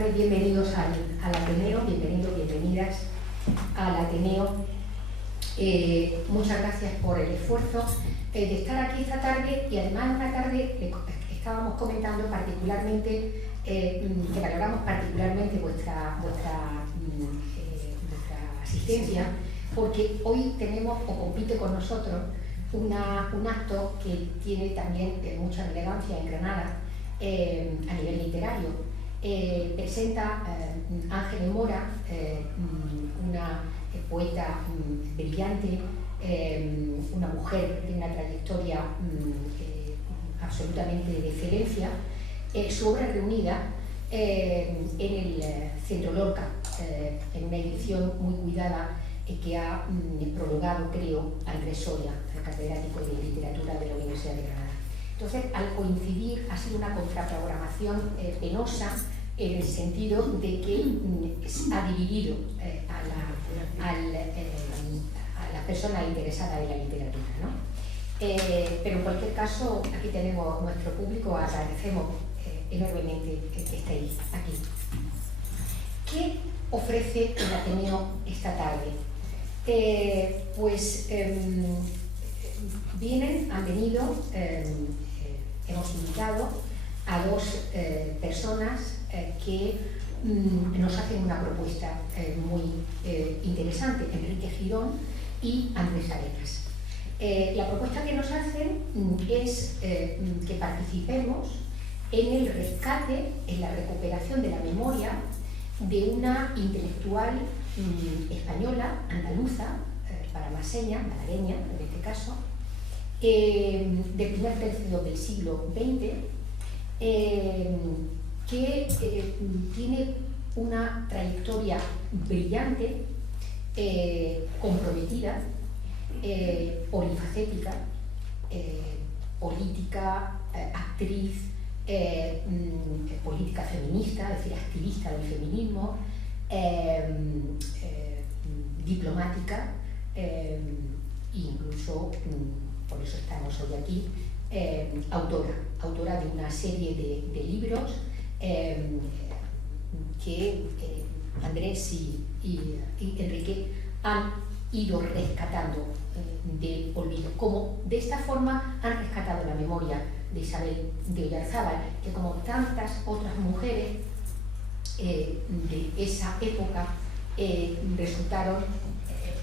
tardes, bienvenidos al Ateneo, bienvenidas al Ateneo. Muchas gracias por el esfuerzo de estar aquí esta tarde, y además una tarde estábamos comentando particularmente, que valoramos particularmente vuestra asistencia, porque hoy tenemos o compite con nosotros un acto que tiene también mucha relevancia en Granada a nivel literario. Presenta Ángeles Mora, una poeta brillante, una mujer de una trayectoria absolutamente de excelencia, su obra reunida en el Centro Lorca, en una edición muy cuidada que ha prologado, creo, Andrés Soria, el catedrático de literatura de la Universidad de Granada. Entonces, al coincidir, ha sido una contraprogramación penosa, en el sentido de que ha dividido a la persona interesada en la literatura, ¿no? Pero en cualquier caso, aquí tenemos nuestro público, agradecemos enormemente que estéis aquí. ¿Qué ofrece el Ateneo esta tarde? Han venido, hemos invitado a dos personas que nos hacen una propuesta muy interesante, Enrique Girón y Andrés Arenas. La propuesta que nos hacen es que participemos en el rescate, en la recuperación de la memoria de una intelectual española, andaluza, paramaseña, malagueña en este caso, del primer tercio del siglo XX, que tiene una trayectoria brillante, comprometida, polifacética, política, actriz, política feminista, es decir, activista del feminismo, diplomática, incluso, por eso estamos hoy aquí, autora de una serie de libros que Andrés y Enrique han ido rescatando del olvido, como de esta forma han rescatado la memoria de Isabel de Oyarzábal, que como tantas otras mujeres de esa época resultaron,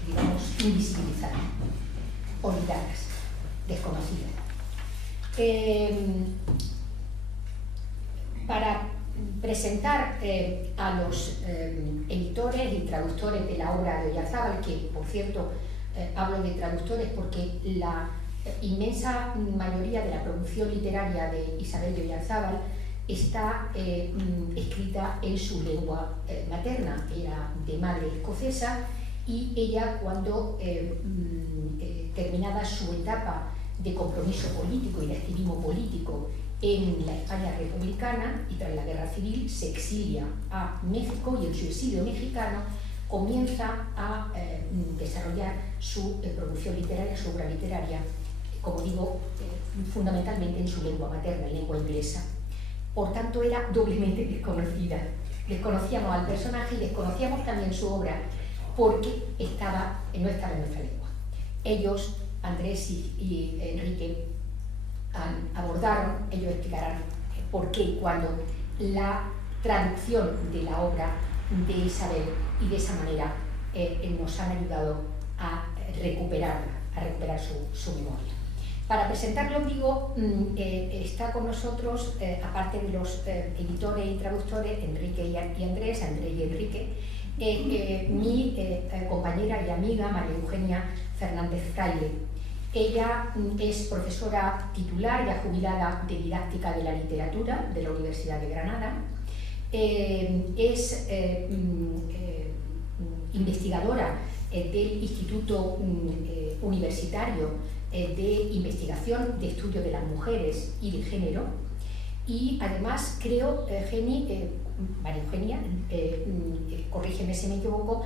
digamos, invisibilizadas, olvidadas, desconocidas. Para presentar a los editores y traductores de la obra de Oyarzábal, que por cierto hablo de traductores porque la inmensa mayoría de la producción literaria de Isabel de Oyarzábal está escrita en su lengua materna. Era de madre escocesa, y ella, cuando terminada su etapa de compromiso político y de activismo político en la España republicana y tras la Guerra Civil, se exilia a México, y en su exilio mexicano comienza a desarrollar su producción literaria, su obra literaria, como digo, fundamentalmente en su lengua materna, en lengua inglesa. Por tanto, era doblemente desconocida. Desconocíamos al personaje y desconocíamos también su obra, porque no estaba en nuestra lengua. Ellos, Andrés y Enrique, abordaron, ellos explicarán por qué y cuándo, la traducción de la obra de Isabel, y de esa manera nos han ayudado a recuperar su memoria. Para presentarlo, digo, está con nosotros, aparte de los editores y traductores, Enrique y Andrés, Andrés y Enrique, mi compañera y amiga María Eugenia Fernández Fraile. Ella es profesora titular, ya jubilada, de didáctica de la literatura de la Universidad de Granada. Es investigadora del Instituto Universitario de Investigación de Estudio de las Mujeres y de Género, y además creo, María Eugenia, corrígeme si me equivoco,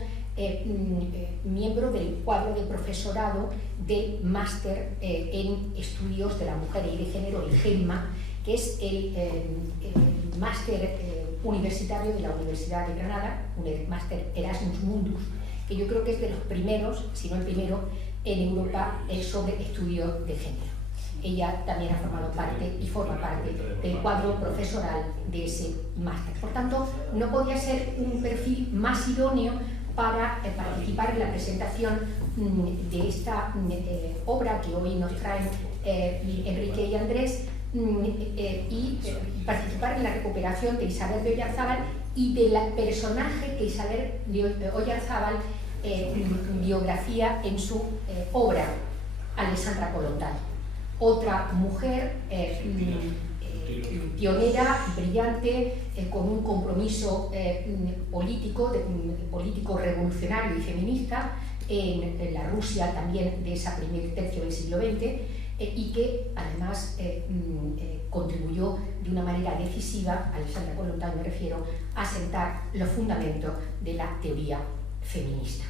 miembro del cuadro de profesorado del máster en estudios de las mujeres y de género, el GEMMA, que es el máster universitario de la Universidad de Granada, un máster Erasmus Mundus, que yo creo que es de los primeros, si no el primero, en Europa sobre estudio de género. Ella también ha formado parte y forma parte del cuadro profesoral de ese máster. Por tanto, no podía ser un perfil más idóneo para participar en la presentación de esta obra que hoy nos traen Enrique y Andrés, y participar en la recuperación de Isabel de Oyarzábal y del personaje que Isabel de Oyarzábal biografía en su obra, Alessandra Kollontai. Otra mujer pionera, brillante, con un compromiso político revolucionario y feminista en la Rusia también de ese primer tercio del siglo XX, y que además contribuyó de una manera decisiva, Alessandra Kollontai me refiero, a sentar los fundamentos de la teoría feminista.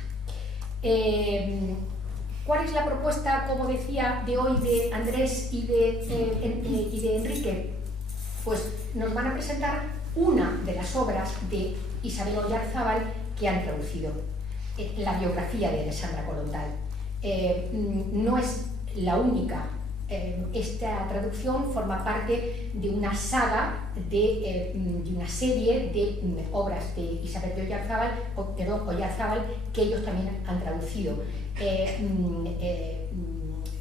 ¿Cuál es la propuesta, como decía, de hoy de Andrés y de Enrique? Pues nos van a presentar una de las obras de Isabel Oyarzábal que han traducido, la biografía de Alessandra Kollontai. No es la única. Esta traducción forma parte de una saga, de una serie de obras de Isabel de Oyarzábal que ellos también han traducido.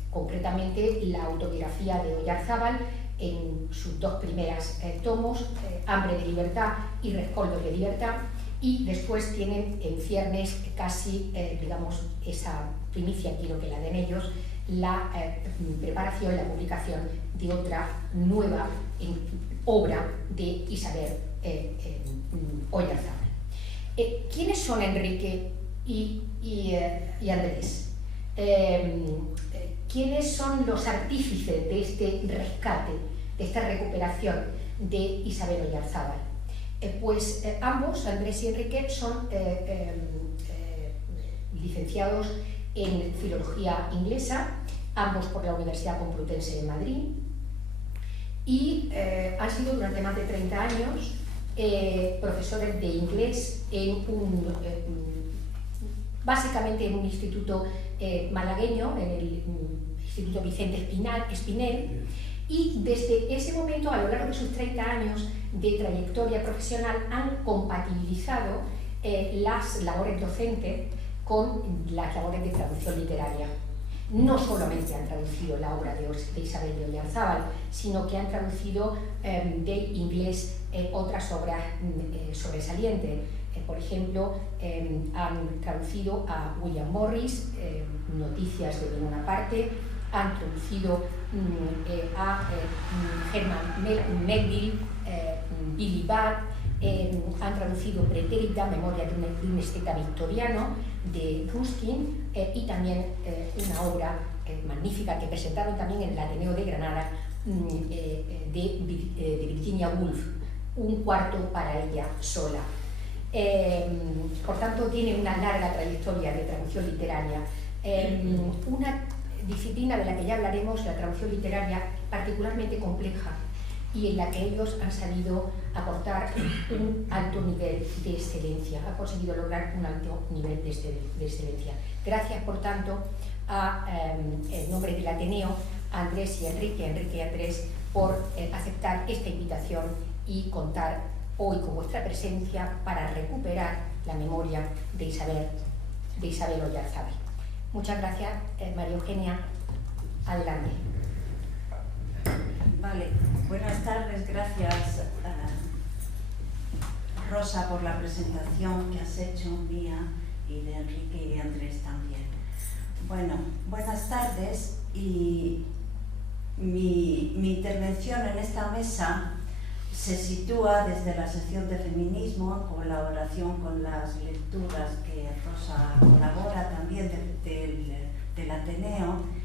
Concretamente la autobiografía de Oyarzábal en sus dos primeras tomos, Hambre de libertad y Rescoldo de libertad, y después tienen en ciernes casi, digamos, esa primicia, quiero que la den ellos, la preparación, la publicación de otra nueva obra de Isabel Oyarzábal. ¿Quiénes son Enrique y Andrés? ¿Quiénes son los artífices de este rescate, de esta recuperación de Isabel Oyarzábal? Pues ambos, Andrés y Enrique, son licenciados en Filología Inglesa, ambos por la Universidad Complutense de Madrid, y han sido durante más de 30 años profesores de inglés básicamente en un instituto malagueño, en el Instituto Vicente Espinel, y desde ese momento, a lo largo de sus 30 años de trayectoria profesional, han compatibilizado las labores docentes con las labores de traducción literaria. No solamente han traducido la obra de Isabel de Oyarzábal, sino que han traducido de inglés otras obras sobresalientes. Por ejemplo, han traducido a William Morris, Noticias de ninguna parte, han traducido a Herman Melville, Billy Budd, han traducido Pretérita, Memoria de un esteta victoriano, de Ruskin, y también una obra magnífica que presentaron también en el Ateneo de Granada, de Virginia Woolf, Un cuarto para ella sola. Por tanto, tiene una larga trayectoria de traducción literaria. Una disciplina de la que ya hablaremos, la traducción literaria, particularmente compleja, y en la que ellos han sabido aportar un alto nivel de excelencia, han conseguido lograr un alto nivel de excelencia. Gracias, por tanto, en nombre del Ateneo, a Andrés y Enrique y Andrés, por aceptar esta invitación y contar hoy con vuestra presencia para recuperar la memoria de Isabel Oyarzábal. Muchas gracias, María Eugenia. Adelante. Vale, buenas tardes, gracias Rosa por la presentación que has hecho mía y de Enrique y de Andrés también. Bueno, buenas tardes, y mi intervención en esta mesa se sitúa desde la sección de feminismo, en colaboración con las lecturas que Rosa colabora también del Ateneo.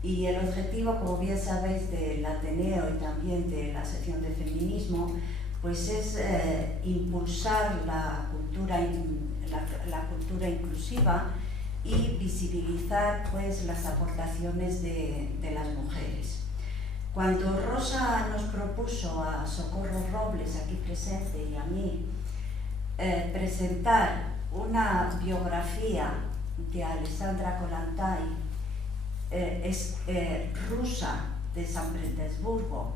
Y el objetivo, como bien sabéis, del Ateneo y también de la sección de feminismo, pues es impulsar la cultura inclusiva y visibilizar pues las aportaciones de las mujeres. Cuando Rosa nos propuso a Socorro Robles, aquí presente, y a mí, presentar una biografía de Alessandra Kollontai, rusa de San Petersburgo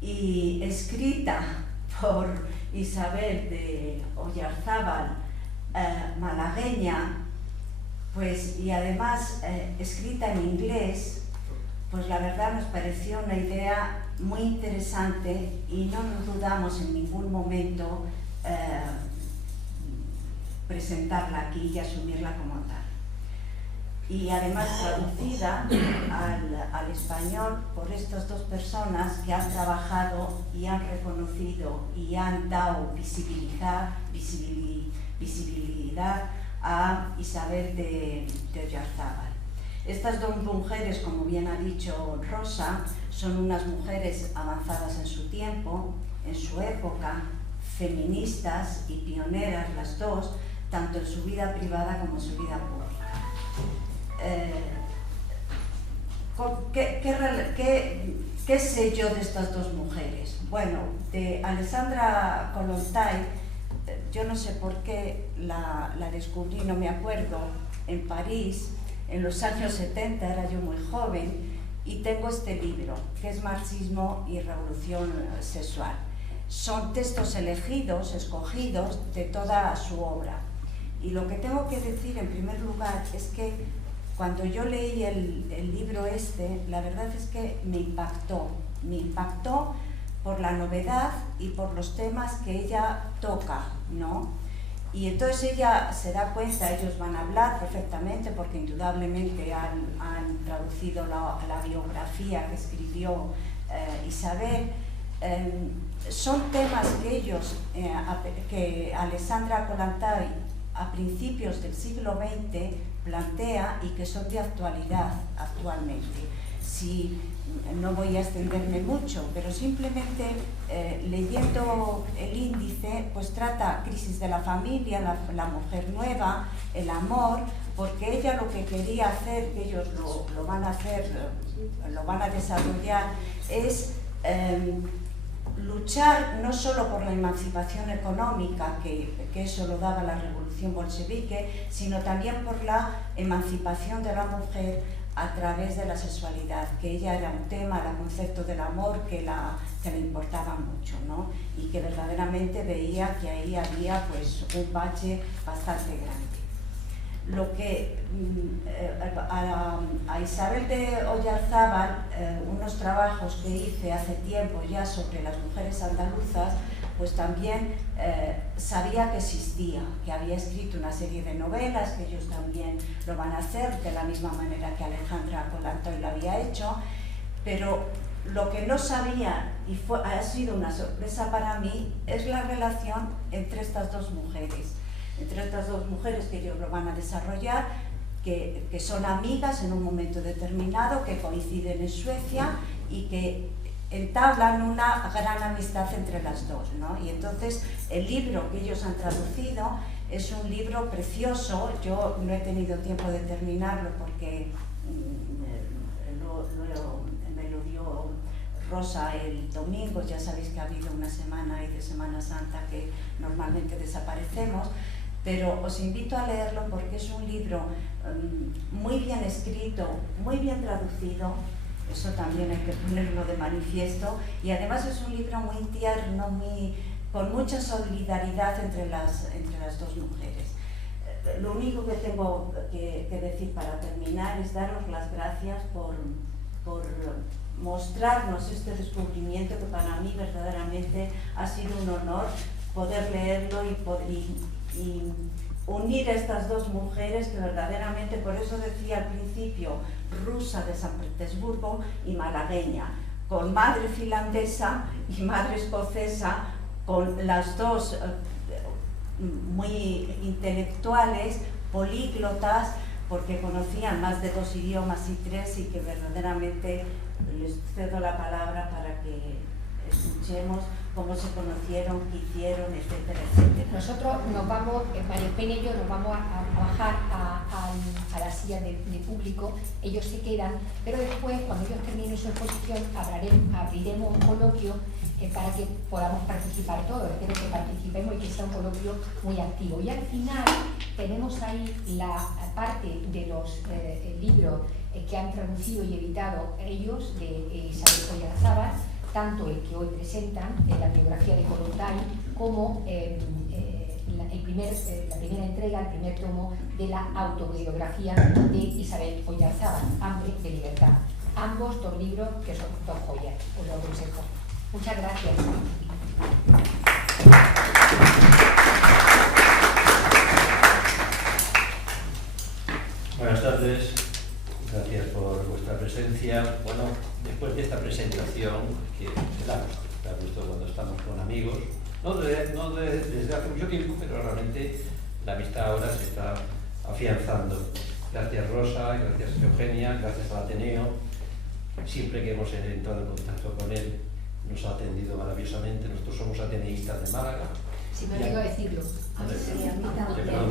y escrita por Isabel de Oyarzábal, malagueña, pues, y además escrita en inglés, pues la verdad nos pareció una idea muy interesante y no nos dudamos en ningún momento presentarla aquí y asumirla como tal. Y además traducida al español por estas dos personas que han trabajado y han reconocido y han dado visibilidad a Isabel de Oyarzábal. Estas dos mujeres, como bien ha dicho Rosa, son unas mujeres avanzadas en su tiempo, en su época, feministas y pioneras las dos, tanto en su vida privada como en su vida pública. ¿Qué sé yo de estas dos mujeres? Bueno, de Alessandra Kollontai, yo no sé por qué la descubrí, no me acuerdo, en París, en los años 70, era yo muy joven, y tengo este libro, que es Marxismo y Revolución Sexual. Son textos elegidos, escogidos, de toda su obra. Y lo que tengo que decir en primer lugar es que cuando yo leí el libro la verdad es que me impactó por la novedad y por los temas que ella toca, ¿no? Y entonces ella se da cuenta, ellos van a hablar perfectamente porque indudablemente han traducido la biografía que escribió Isabel. Son temas que Alessandra Kollontai a principios del siglo XX plantea y que son de actualidad actualmente. No voy a extenderme mucho, pero simplemente leyendo el índice, pues trata crisis de la familia, la mujer nueva, el amor, porque ella lo que quería hacer, que ellos lo van a hacer, lo van a desarrollar, es luchar no solo por la emancipación económica, que eso lo daba la revolución bolchevique, sino también por la emancipación de la mujer a través de la sexualidad, que ella era un tema, el concepto del amor que le importaba mucho, ¿no? Y que verdaderamente veía que ahí había pues un bache bastante grande. Lo que a Isabel de Oyarzábal, unos trabajos que hice hace tiempo ya sobre las mujeres andaluzas, pues también sabía que existía, que había escrito una serie de novelas, que ellos también lo van a hacer de la misma manera que Alessandra Kollontai lo había hecho, pero lo que no sabía, y ha sido una sorpresa para mí, es la relación entre estas dos mujeres. Que ellos lo van a desarrollar, que son amigas en un momento determinado, que coinciden en Suecia y que entablan una gran amistad entre las dos, ¿no? Y entonces el libro que ellos han traducido es un libro precioso. Yo no he tenido tiempo de terminarlo porque me lo dio Rosa el domingo. Ya sabéis que ha habido una semana ahí de Semana Santa que normalmente desaparecemos, pero os invito a leerlo porque es un libro muy bien escrito, muy bien traducido. Eso también hay que ponerlo de manifiesto, y además es un libro muy tierno, con mucha solidaridad entre las dos mujeres. Lo único que tengo que decir para terminar es daros las gracias por mostrarnos este descubrimiento, que para mí verdaderamente ha sido un honor poder leerlo y unir a estas dos mujeres que verdaderamente, por eso decía al principio, rusa de San Petersburgo y malagueña, con madre finlandesa y madre escocesa, con las dos muy intelectuales, políglotas, porque conocían más de 2 idiomas y 3, y que verdaderamente les cedo la palabra para que escuchemos cómo se conocieron, qué hicieron, etcétera, etcétera. Nosotros nos vamos, María Eugenia y yo nos vamos a bajar a la silla de público, ellos se quedan, pero después, cuando ellos terminen su exposición, abriremos un coloquio para que podamos participar todos. Espero que participemos y que sea un coloquio muy activo. Y al final tenemos ahí la parte de los libros que han traducido y editado ellos, de Isabel Oyarzábal, tanto el que hoy presentan, la biografía de Kollontai, como la primera entrega, el primer tomo de la autobiografía de Isabel Oyarzábal, Hambre de Libertad. Ambos dos libros que son dos joyas, os lo aconsejo. Muchas gracias. Buenas tardes, gracias por vuestra presencia. Bueno, después de esta presentación, que da gusto cuando estamos con amigos, no desde hace mucho tiempo, pero realmente la amistad ahora se está afianzando. Gracias Rosa, gracias Eugenia, gracias al Ateneo. Siempre que hemos entrado en contacto con él, nos ha atendido maravillosamente. Nosotros somos ateneístas de Málaga. Si no digo decirlo.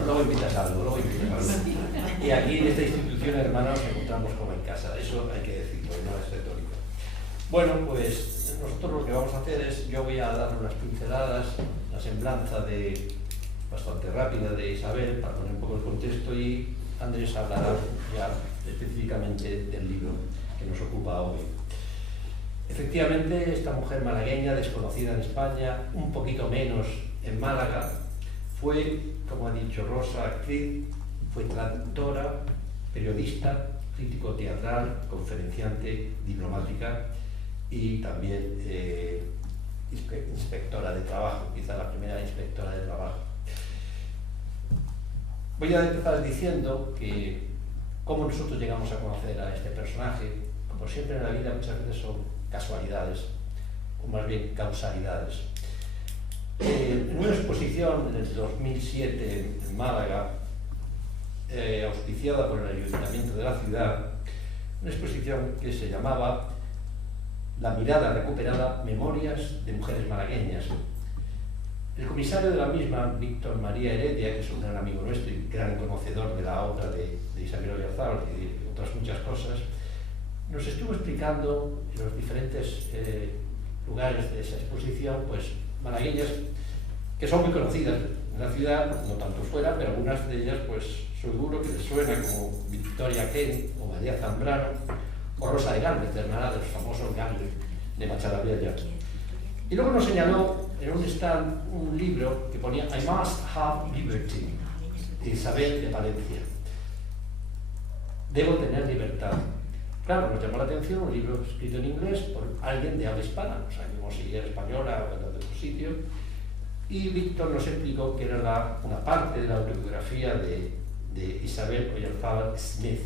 Luego invitas algo, Y aquí en esta institución, hermanos, nos encontramos como en casa. Eso hay que decirlo, no es retórico. Bueno, pues nosotros lo que vamos a hacer es, yo voy a dar unas pinceladas, la semblanza bastante rápida de Isabel, para poner un poco el contexto, y Andrés hablará ya específicamente del libro que nos ocupa hoy. Efectivamente, esta mujer malagueña, desconocida en España, un poquito menos en Málaga, fue, como ha dicho Rosa, actriz, fue traductora, periodista, crítico teatral, conferenciante, diplomática y también inspectora de trabajo, quizá la primera inspectora de trabajo. Voy a empezar diciendo que cómo nosotros llegamos a conocer a este personaje. Como siempre en la vida, muchas veces son casualidades, o más bien causalidades. En una exposición en el 2007 en Málaga, auspiciada por el Ayuntamiento de la ciudad, una exposición que se llamaba La mirada recuperada, memorias de mujeres malagueñas. El comisario de la misma, Víctor María Heredia, que es un gran amigo nuestro y gran conocedor de la obra de Isabel Oyarzábal y de otras muchas cosas, nos estuvo explicando en los diferentes lugares de esa exposición, pues malagueñas que son muy conocidas en la ciudad, no tanto fuera, pero algunas de ellas pues seguro que les suena, como Victoria Kent o María Zambrano o Rosa de Gálvez, hermana de los famosos Gálvez de Machada Vieja. Y luego nos señaló en un stand un libro que ponía I Must Have Liberty, de Isabel de Palencia. Debo tener libertad. Claro, nos llamó la atención un libro escrito en inglés por alguien de habla hispana, no sabíamos si era española o de otro sitio, y Víctor nos explicó que era una parte de la autobiografía de Isabel Oyarzábal Smith.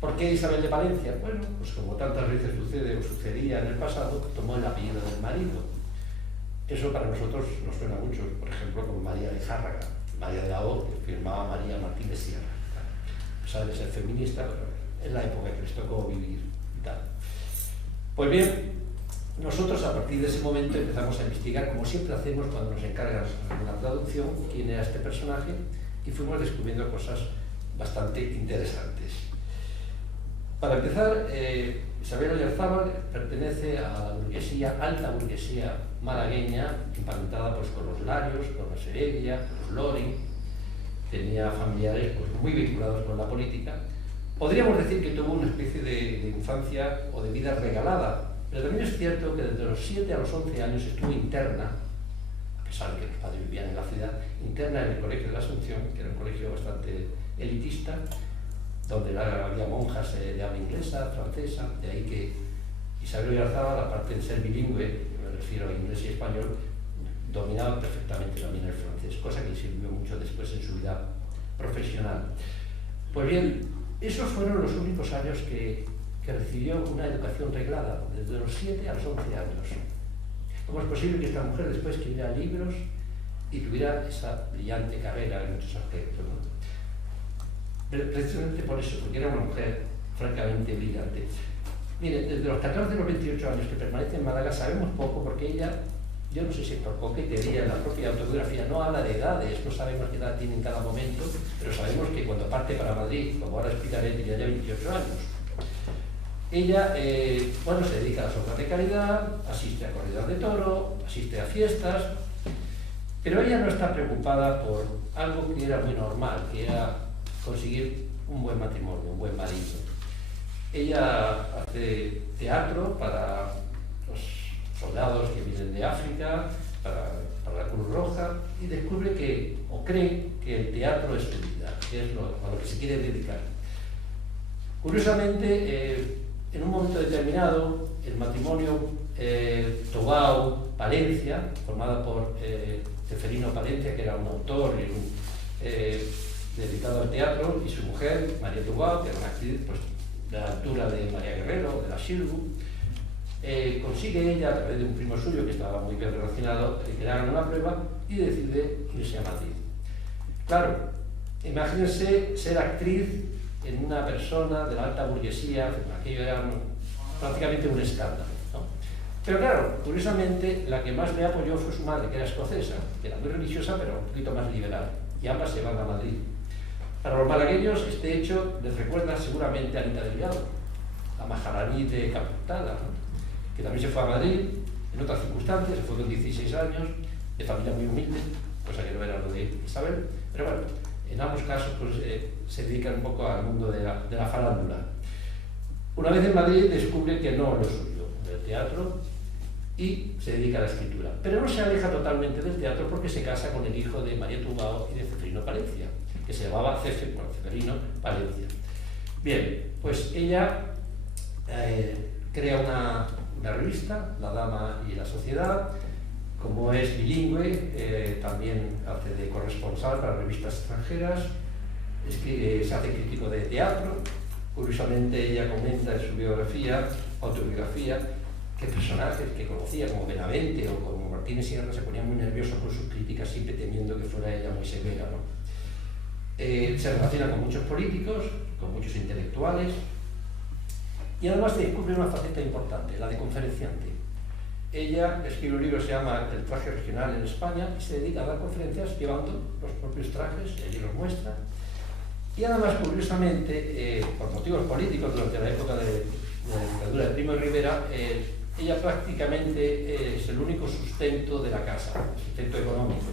¿Por qué Isabel de Palencia? Bueno, pues como tantas veces sucede o sucedía en el pasado, tomó el apellido del marido. Eso para nosotros nos suena mucho, por ejemplo, con María de Zárraga, María de la O, que firmaba María Martínez Sierra. A pesar de ser feminista, pero es la época que les tocó vivir y tal. Pues bien, nosotros a partir de ese momento empezamos a investigar, como siempre hacemos cuando nos encargan una traducción, quién era este personaje, y fuimos descubriendo cosas bastante interesantes. Para empezar, Isabel Oyarzábal pertenece a la burguesía, alta burguesía malagueña, emparentada pues, con los Larios, con los Heredia, con los Lori. Tenía familiares pues, muy vinculados con la política. Podríamos decir que tuvo una especie de infancia o de vida regalada, pero también es cierto que desde los 7 a los 11 años estuvo interna, a pesar de que los padres vivían en la ciudad, interna en el Colegio de la Asunción, que era un colegio bastante elitista, donde había monjas de habla inglesa, francesa, de ahí que Isabel Oyarzábal, aparte de ser bilingüe, me refiero a inglés y español, dominaba perfectamente también el francés, cosa que le sirvió mucho después en su vida profesional. Pues bien, esos fueron los únicos años que recibió una educación reglada, desde los 7 a los 11 años. ¿Cómo es posible que esta mujer después escribiera libros y tuviera esa brillante carrera en muchos aspectos, ¿no? Precisamente por eso, porque era una mujer francamente brillante. Mire, desde los 14 a los 28 años que permanece en Málaga sabemos poco porque ella, yo no sé si por coquetería, en la propia autobiografía no habla de edades, no sabemos qué edad tiene en cada momento, pero sabemos que cuando parte para Madrid, como ahora explicaré, tenía ya 28 años. Ella, bueno, se dedica a las obras de caridad, asiste a corridas de toro, asiste a fiestas, pero ella no está preocupada por algo que era muy normal, que era conseguir un buen matrimonio, un buen marido. Ella hace teatro para los soldados que vienen de África, para la Cruz Roja, y descubre que, o cree que el teatro es su vida, que es a lo que se quiere dedicar. Curiosamente, en un momento determinado, el matrimonio Tobau-Palencia, formado por Ceferino Palencia, que era un autor y dedicado al teatro, y su mujer, María Tobau, que era una actriz pues, de la altura de María Guerrero, de la Silvu, consigue ella, a través de un primo suyo que estaba muy bien relacionado, que le hagan una prueba y decide irse a Madrid. Claro, imagínense ser actriz en una persona de la alta burguesía, aquello era prácticamente un escándalo, ¿no? Pero claro, curiosamente, la que más le apoyó fue su madre, que era escocesa, que era muy religiosa, pero un poquito más liberal, y ambas se van a Madrid. Para los malagueños, este hecho les recuerda seguramente a Anita Delgado, la maharaní de Calcuta, ¿no? Que también se fue a Madrid, en otras circunstancias, se fue con 16 años, de familia muy humilde, cosa que no era lo de Isabel, pero bueno, en ambos casos pues, se dedican un poco al mundo de la farándula. Una vez en Madrid descubre que no es lo suyo, el teatro, y se dedica a la escritura. Pero no se aleja totalmente del teatro porque se casa con el hijo de María Tubao y de Ceferino Palencia, que se llamaba Ceferino Palencia. Bien, pues ella crea una revista, La Dama y la Sociedad. Como es bilingüe, también hace de corresponsal para revistas extranjeras, se hace crítico de teatro. Curiosamente, ella comenta en su autobiografía, que personajes que conocía, como Benavente o como Martínez Sierra, se ponían muy nerviosos con sus críticas, siempre temiendo que fuera ella muy severa, ¿no? Se relaciona con muchos políticos, con muchos intelectuales, y además descubre una faceta importante, la de conferenciante. Ella escribe un libro que se llama El traje regional en España y se dedica a dar conferencias llevando los propios trajes, ella los muestra. Y además, curiosamente, por motivos políticos, durante la época de la dictadura de Primo de Rivera, ella prácticamente es el único sustento de la casa, el sustento económico.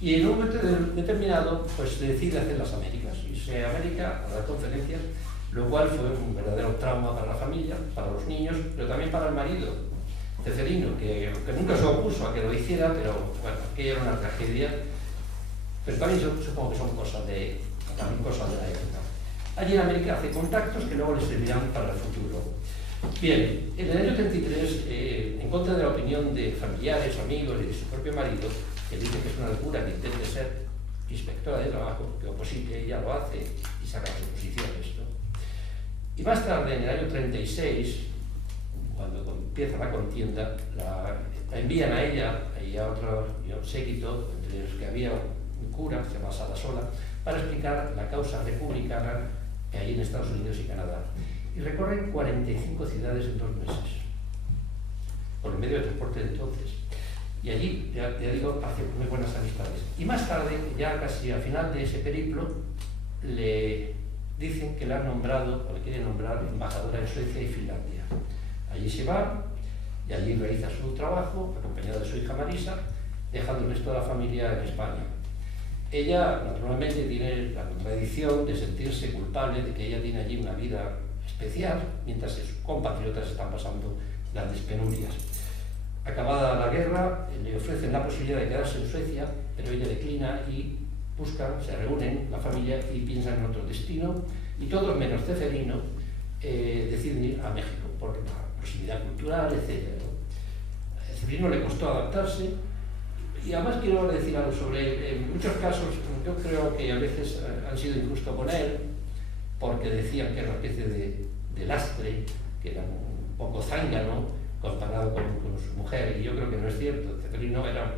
Y en un momento determinado, pues decide hacer las Américas, irse a América a dar conferencias, lo cual fue un verdadero trauma para la familia, para los niños, pero también para el marido, Ceferino, que nunca se opuso a que lo hiciera, pero bueno, aquello era una tragedia, pero también supongo que son cosas de la época. Allí en América hace contactos que luego le servirán para el futuro. Bien, en el año 33, en contra de la opinión de familiares, amigos y de su propio marido, que dice que es una locura que intente ser inspectora de trabajo, que oposite, ella lo hace y saca las oposiciones, ¿no? Y más tarde, en el año 36, cuando empieza la contienda, la envían a ella y a otro séquito, entre los que había un cura, que se llama Sadasola, para explicar la causa republicana que hay en Estados Unidos y Canadá. Y recorren 45 ciudades en 2 meses, por el medio de transporte de entonces. Y allí, ya digo, hace muy buenas amistades. Y más tarde, ya casi al final de ese periplo, le dicen que le han nombrado, o le quieren nombrar, embajadora en Suecia y Finlandia. Allí se va, y allí realiza su trabajo, acompañada de su hija Marisa, dejando el resto de la familia en España. Ella, naturalmente, tiene la contradicción de sentirse culpable de que ella tiene allí una vida especial, mientras sus compatriotas están pasando grandes penurias. Acabada la guerra, le ofrecen la posibilidad de quedarse en Suecia, pero ella declina y buscan, se reúnen la familia y piensan en otro destino, y todos menos Ceferino deciden ir a México, por la proximidad cultural, etc. A Ceferino le costó adaptarse, y además quiero decir algo sobre él. En muchos casos yo creo que a veces han sido injustos con él, porque decían que era una especie de lastre, que era un poco zángano comparado con su mujer, y yo creo que no es cierto. Ceferino era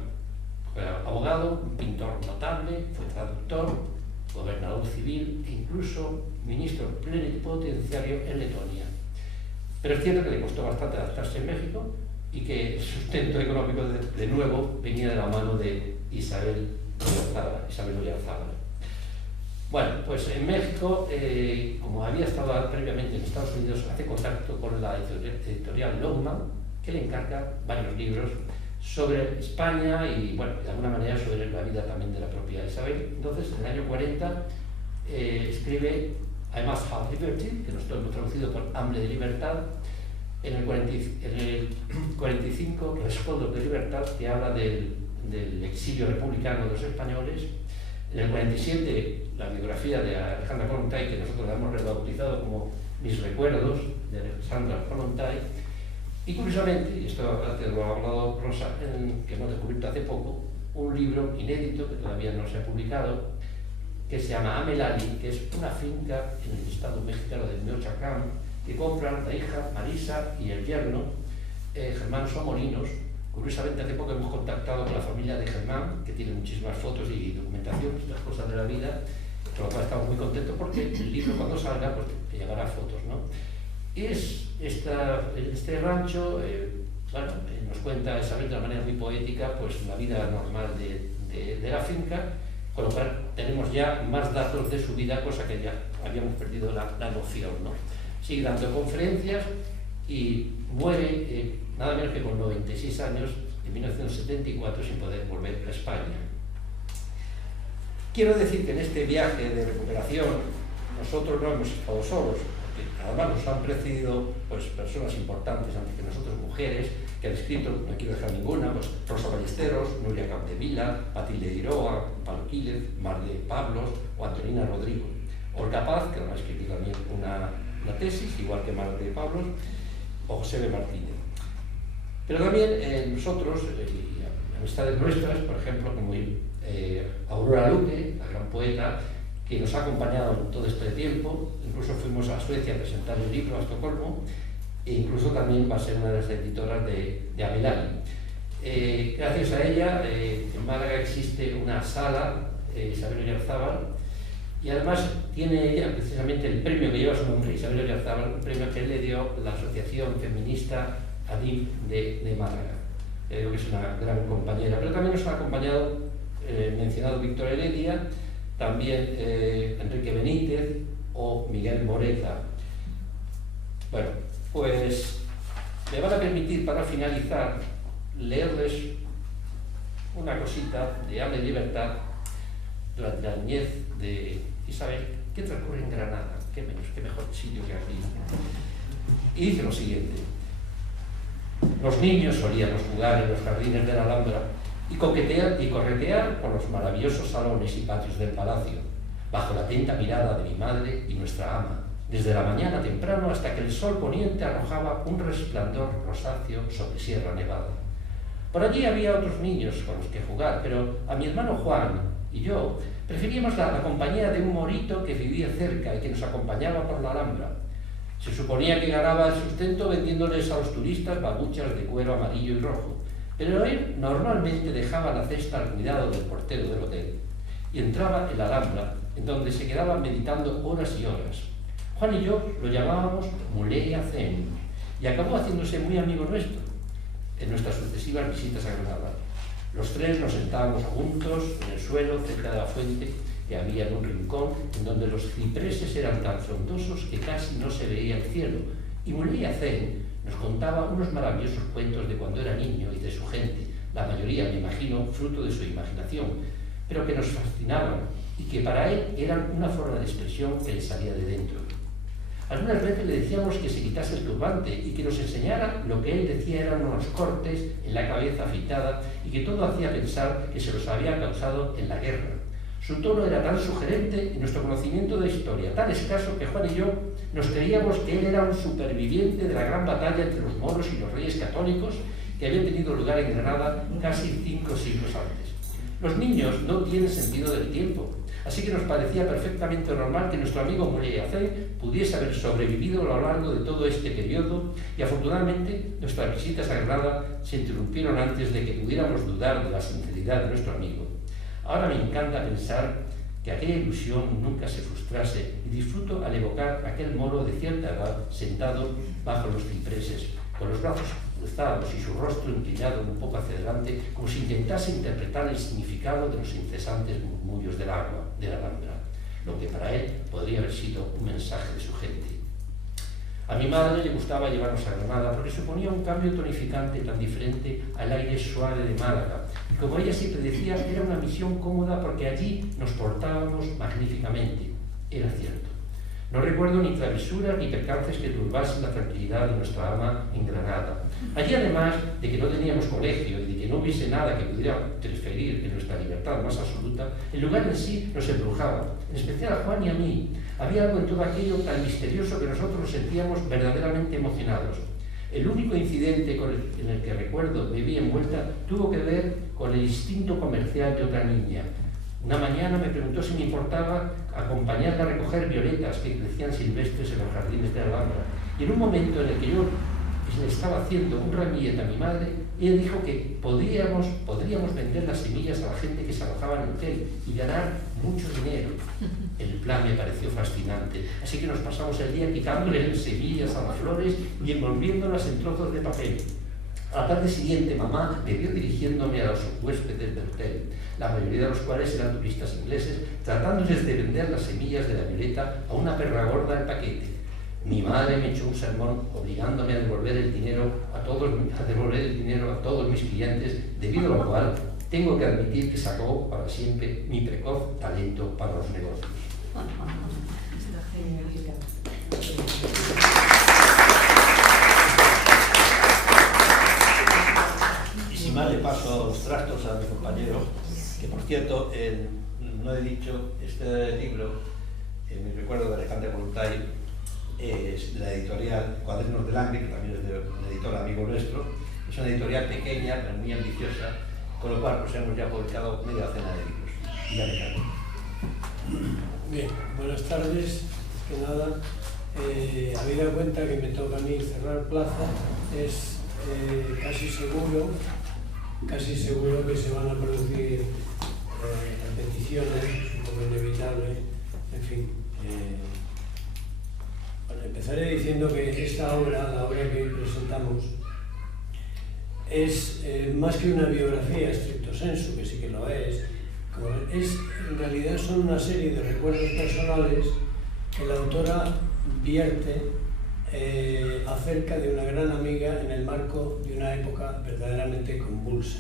abogado, un pintor notable, fue traductor, gobernador civil e incluso ministro plenipotenciario en Letonia. Pero es cierto que le costó bastante adaptarse en México y que el sustento económico de nuevo venía de la mano de Isabel Oyarzábal. Bueno, pues en México, como había estado previamente en Estados Unidos, hace contacto con la editorial Longman, que le encarga varios libros sobre España y, bueno, de alguna manera sobre la vida también de la propia Isabel. Entonces, en el año 40, escribe I Must Have Liberty, que nosotros hemos traducido por Hambre de Libertad. En el 45, Rescoldos de Libertad, que habla del exilio republicano de los españoles. En el 47, la biografía de Alejandra Kollontai, que nosotros la hemos rebautizado como Mis recuerdos, de Alejandra Kollontai. Y curiosamente, y esto te lo ha hablado Rosa, que hemos descubierto hace poco, un libro inédito que todavía no se ha publicado, que se llama Amelali, que es una finca en el estado mexicano de Michoacán, que compran la hija Marisa y el yerno Germán Somolinos. Curiosamente, hace poco hemos contactado con la familia de Germán, que tiene muchísimas fotos y documentación, estas cosas de la vida, por lo cual estamos muy contentos porque el libro, cuando salga, pues llevará fotos, ¿no? Y este rancho, bueno, nos cuenta Isabel de una manera muy poética, pues la vida normal de la finca, con lo cual tenemos ya más datos de su vida, cosa que ya habíamos perdido la noción, ¿no? Sigue dando conferencias y muere nada menos que con 96 años en 1974 sin poder volver a España. Quiero decir que en este viaje de recuperación nosotros no hemos estado solos, porque además nos han precedido pues, personas importantes antes que nosotros, mujeres, que han escrito, no quiero dejar ninguna, pues Rosa Ballesteros, Nuria Capdevila, Matilde Iroa, Pablo Quílez, Mar de Pablos o Antonina Rodrigo. Olga Paz, que además ha escrito también una tesis, igual que Mar de Pablos, o José B. Martínez. Pero también nosotros, amistades nuestras, por ejemplo, como Aurora Luque, la gran poeta, que nos ha acompañado en todo este tiempo, incluso fuimos a Suecia a presentar un libro a Estocolmo, e incluso también va a ser una de las editoras de Amelali. Gracias a ella, en Málaga existe una sala, Isabel Oyarzábal, y además tiene ella precisamente el premio que lleva su nombre, Isabel Oyarzábal, un premio que le dio la Asociación Feminista ADIM de Málaga. Creo que es una gran compañera, pero también nos ha acompañado mencionado Víctor Heredia, también Enrique Benítez o Miguel Moreta. Bueno, pues me van a permitir para finalizar leerles una cosita de Hambre de Libertad durante la niñez de Isabel, que transcurre en Granada, qué mejor sitio que aquí. Y dice lo siguiente: los niños solíamos jugar en los jardines de la Alhambra y coquetear y corretear por los maravillosos salones y patios del palacio, bajo la atenta mirada de mi madre y nuestra ama, desde la mañana temprano hasta que el sol poniente arrojaba un resplandor rosáceo sobre Sierra Nevada. Por allí había otros niños con los que jugar, pero a mi hermano Juan y yo preferíamos la compañía de un morito que vivía cerca y que nos acompañaba por la Alhambra. Se suponía que ganaba el sustento vendiéndoles a los turistas babuchas de cuero amarillo y rojo, pero él normalmente dejaba la cesta al cuidado del portero del hotel y entraba en la Alhambra, en donde se quedaba meditando horas y horas. Juan y yo lo llamábamos Muley Hacén y acabó haciéndose muy amigo nuestro en nuestras sucesivas visitas a Granada. Los tres nos sentábamos juntos en el suelo cerca de la fuente que había en un rincón en donde los cipreses eran tan frondosos que casi no se veía el cielo, y Muley Hacén nos contaba unos maravillosos cuentos de cuando era niño y de su gente, la mayoría, me imagino, fruto de su imaginación, pero que nos fascinaban y que para él eran una forma de expresión que le salía de dentro. Algunas veces le decíamos que se quitase el turbante y que nos enseñara lo que él decía eran unos cortes en la cabeza afeitada y que todo hacía pensar que se los había causado en la guerra. Su tono era tan sugerente y nuestro conocimiento de historia tan escaso que Juan y yo nos creíamos que él era un superviviente de la gran batalla entre los moros y los reyes católicos que había tenido lugar en Granada casi 5 siglos antes. Los niños no tienen sentido del tiempo, así que nos parecía perfectamente normal que nuestro amigo Muley Hacén pudiese haber sobrevivido a lo largo de todo este periodo, y afortunadamente nuestras visitas a Granada se interrumpieron antes de que pudiéramos dudar de la sinceridad de nuestro amigo. Ahora me encanta pensar que aquella ilusión nunca se frustrase, y disfruto al evocar aquel moro de cierta edad sentado bajo los cipreses, con los brazos cruzados y su rostro inclinado un poco hacia adelante, como si intentase interpretar el significado de los incesantes murmullos del agua, de la Alhambra, lo que para él podría haber sido un mensaje de su gente. A mi madre le gustaba llevarnos a Granada porque suponía un cambio tonificante tan diferente al aire suave de Málaga. Y como ella siempre decía, era una misión cómoda porque allí nos portábamos magníficamente. Era cierto. No recuerdo ni travesuras ni percances que turbasen la tranquilidad de nuestra ama en Granada. Allí, además de que no teníamos colegio y de que no hubiese nada que pudiera interferir en nuestra libertad más absoluta, el lugar en sí nos embrujaba, en especial a Juan y a mí. Había algo en todo aquello tan misterioso que nosotros nos sentíamos verdaderamente emocionados. El único incidente en el que recuerdo me vi envuelta tuvo que ver con el instinto comercial de otra niña. Una mañana me preguntó si me importaba acompañarla a recoger violetas que crecían silvestres en los jardines de Alhambra. Y en un momento en el que yo le estaba haciendo un ramillete a mi madre, ella dijo que podríamos vender las semillas a la gente que se alojaba en el hotel y ganar mucho dinero. El plan me pareció fascinante, así que nos pasamos el día quitándole semillas a las flores y envolviéndolas en trozos de papel. A la tarde siguiente, mamá me vio dirigiéndome a los huéspedes del hotel, la mayoría de los cuales eran turistas ingleses, tratándoles de vender las semillas de la violeta a una perra gorda en paquete. Mi madre me echó un sermón obligándome a devolver el dinero a todos mis clientes, debido a lo cual tengo que admitir que sacó para siempre mi precoz talento para los negocios. Y sin más le paso los trastos a mi compañero, que por cierto, no he dicho, este libro, mi recuerdo de Alejandra Kollontai, es la editorial Cuadernos del Hambre, que también es de un editor amigo nuestro. Es una editorial pequeña, pero muy ambiciosa, con lo cual pues hemos ya publicado media docena de libros. Y Alejandro. Bien, buenas tardes. Que nada, habida cuenta que me toca a mí cerrar plaza, es casi seguro que se van a producir repeticiones, un poco inevitable, en fin. Bueno, empezaré diciendo que esta obra, la obra que hoy presentamos, es más que una biografía estricto sensu, que sí que lo es, en realidad son una serie de recuerdos personales que la autora vierte acerca de una gran amiga en el marco de una época verdaderamente convulsa.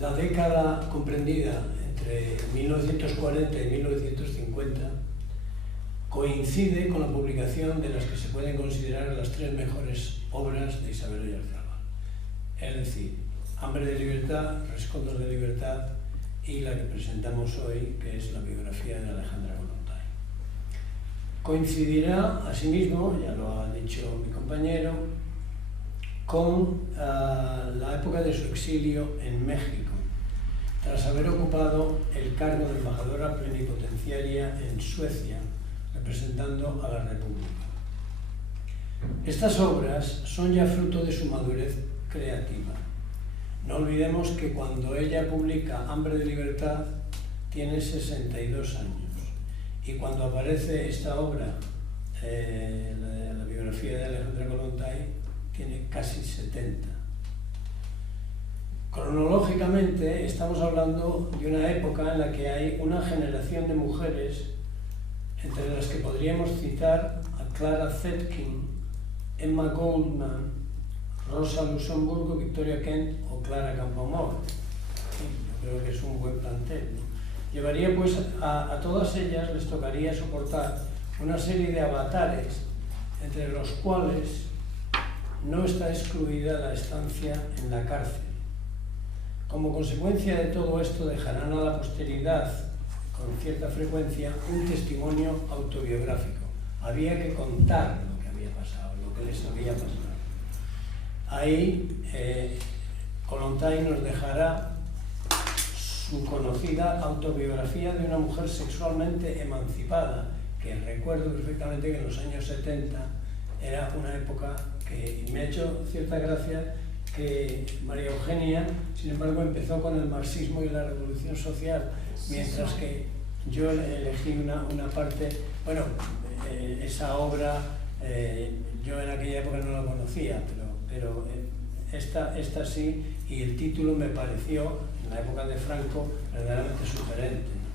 La década comprendida entre 1940 y 1950 coincide con la publicación de las que se pueden considerar las tres mejores obras de Isabel Oyarzábal. Es decir, Hambre de libertad, Rescoldos de libertad y la que presentamos hoy, que es la biografía de Alejandra Kollontai. Coincidirá, asimismo, ya lo ha dicho mi compañero, con la época de su exilio en México, tras haber ocupado el cargo de embajadora plenipotenciaria en Suecia, representando a la República. Estas obras son ya fruto de su madurez creativa. No olvidemos que cuando ella publica Hambre de libertad tiene 62 años y cuando aparece esta obra, la biografía de Alejandra Kollontai, tiene casi 70. Cronológicamente estamos hablando de una época en la que hay una generación de mujeres entre las que podríamos citar a Clara Zetkin, Emma Goldman, Rosa Luxemburgo, Victoria Kent o Clara Campoamor. Yo creo que es un buen plantel, ¿no? Llevaría pues a todas ellas les tocaría soportar una serie de avatares entre los cuales no está excluida la estancia en la cárcel. Como consecuencia de todo esto dejarán a la posteridad con cierta frecuencia un testimonio autobiográfico. Había que contar lo que había pasado, lo que les había pasado. Ahí Kollontai nos dejará su conocida autobiografía de una mujer sexualmente emancipada, que recuerdo perfectamente que en los años 70 era una época que me ha hecho cierta gracia que María Eugenia, sin embargo, empezó con el marxismo y la revolución social, mientras que yo elegí una parte, bueno, esa obra yo en aquella época no la conocía, pero esta sí, y el título me pareció, en la época de Franco, verdaderamente sugerente, ¿no?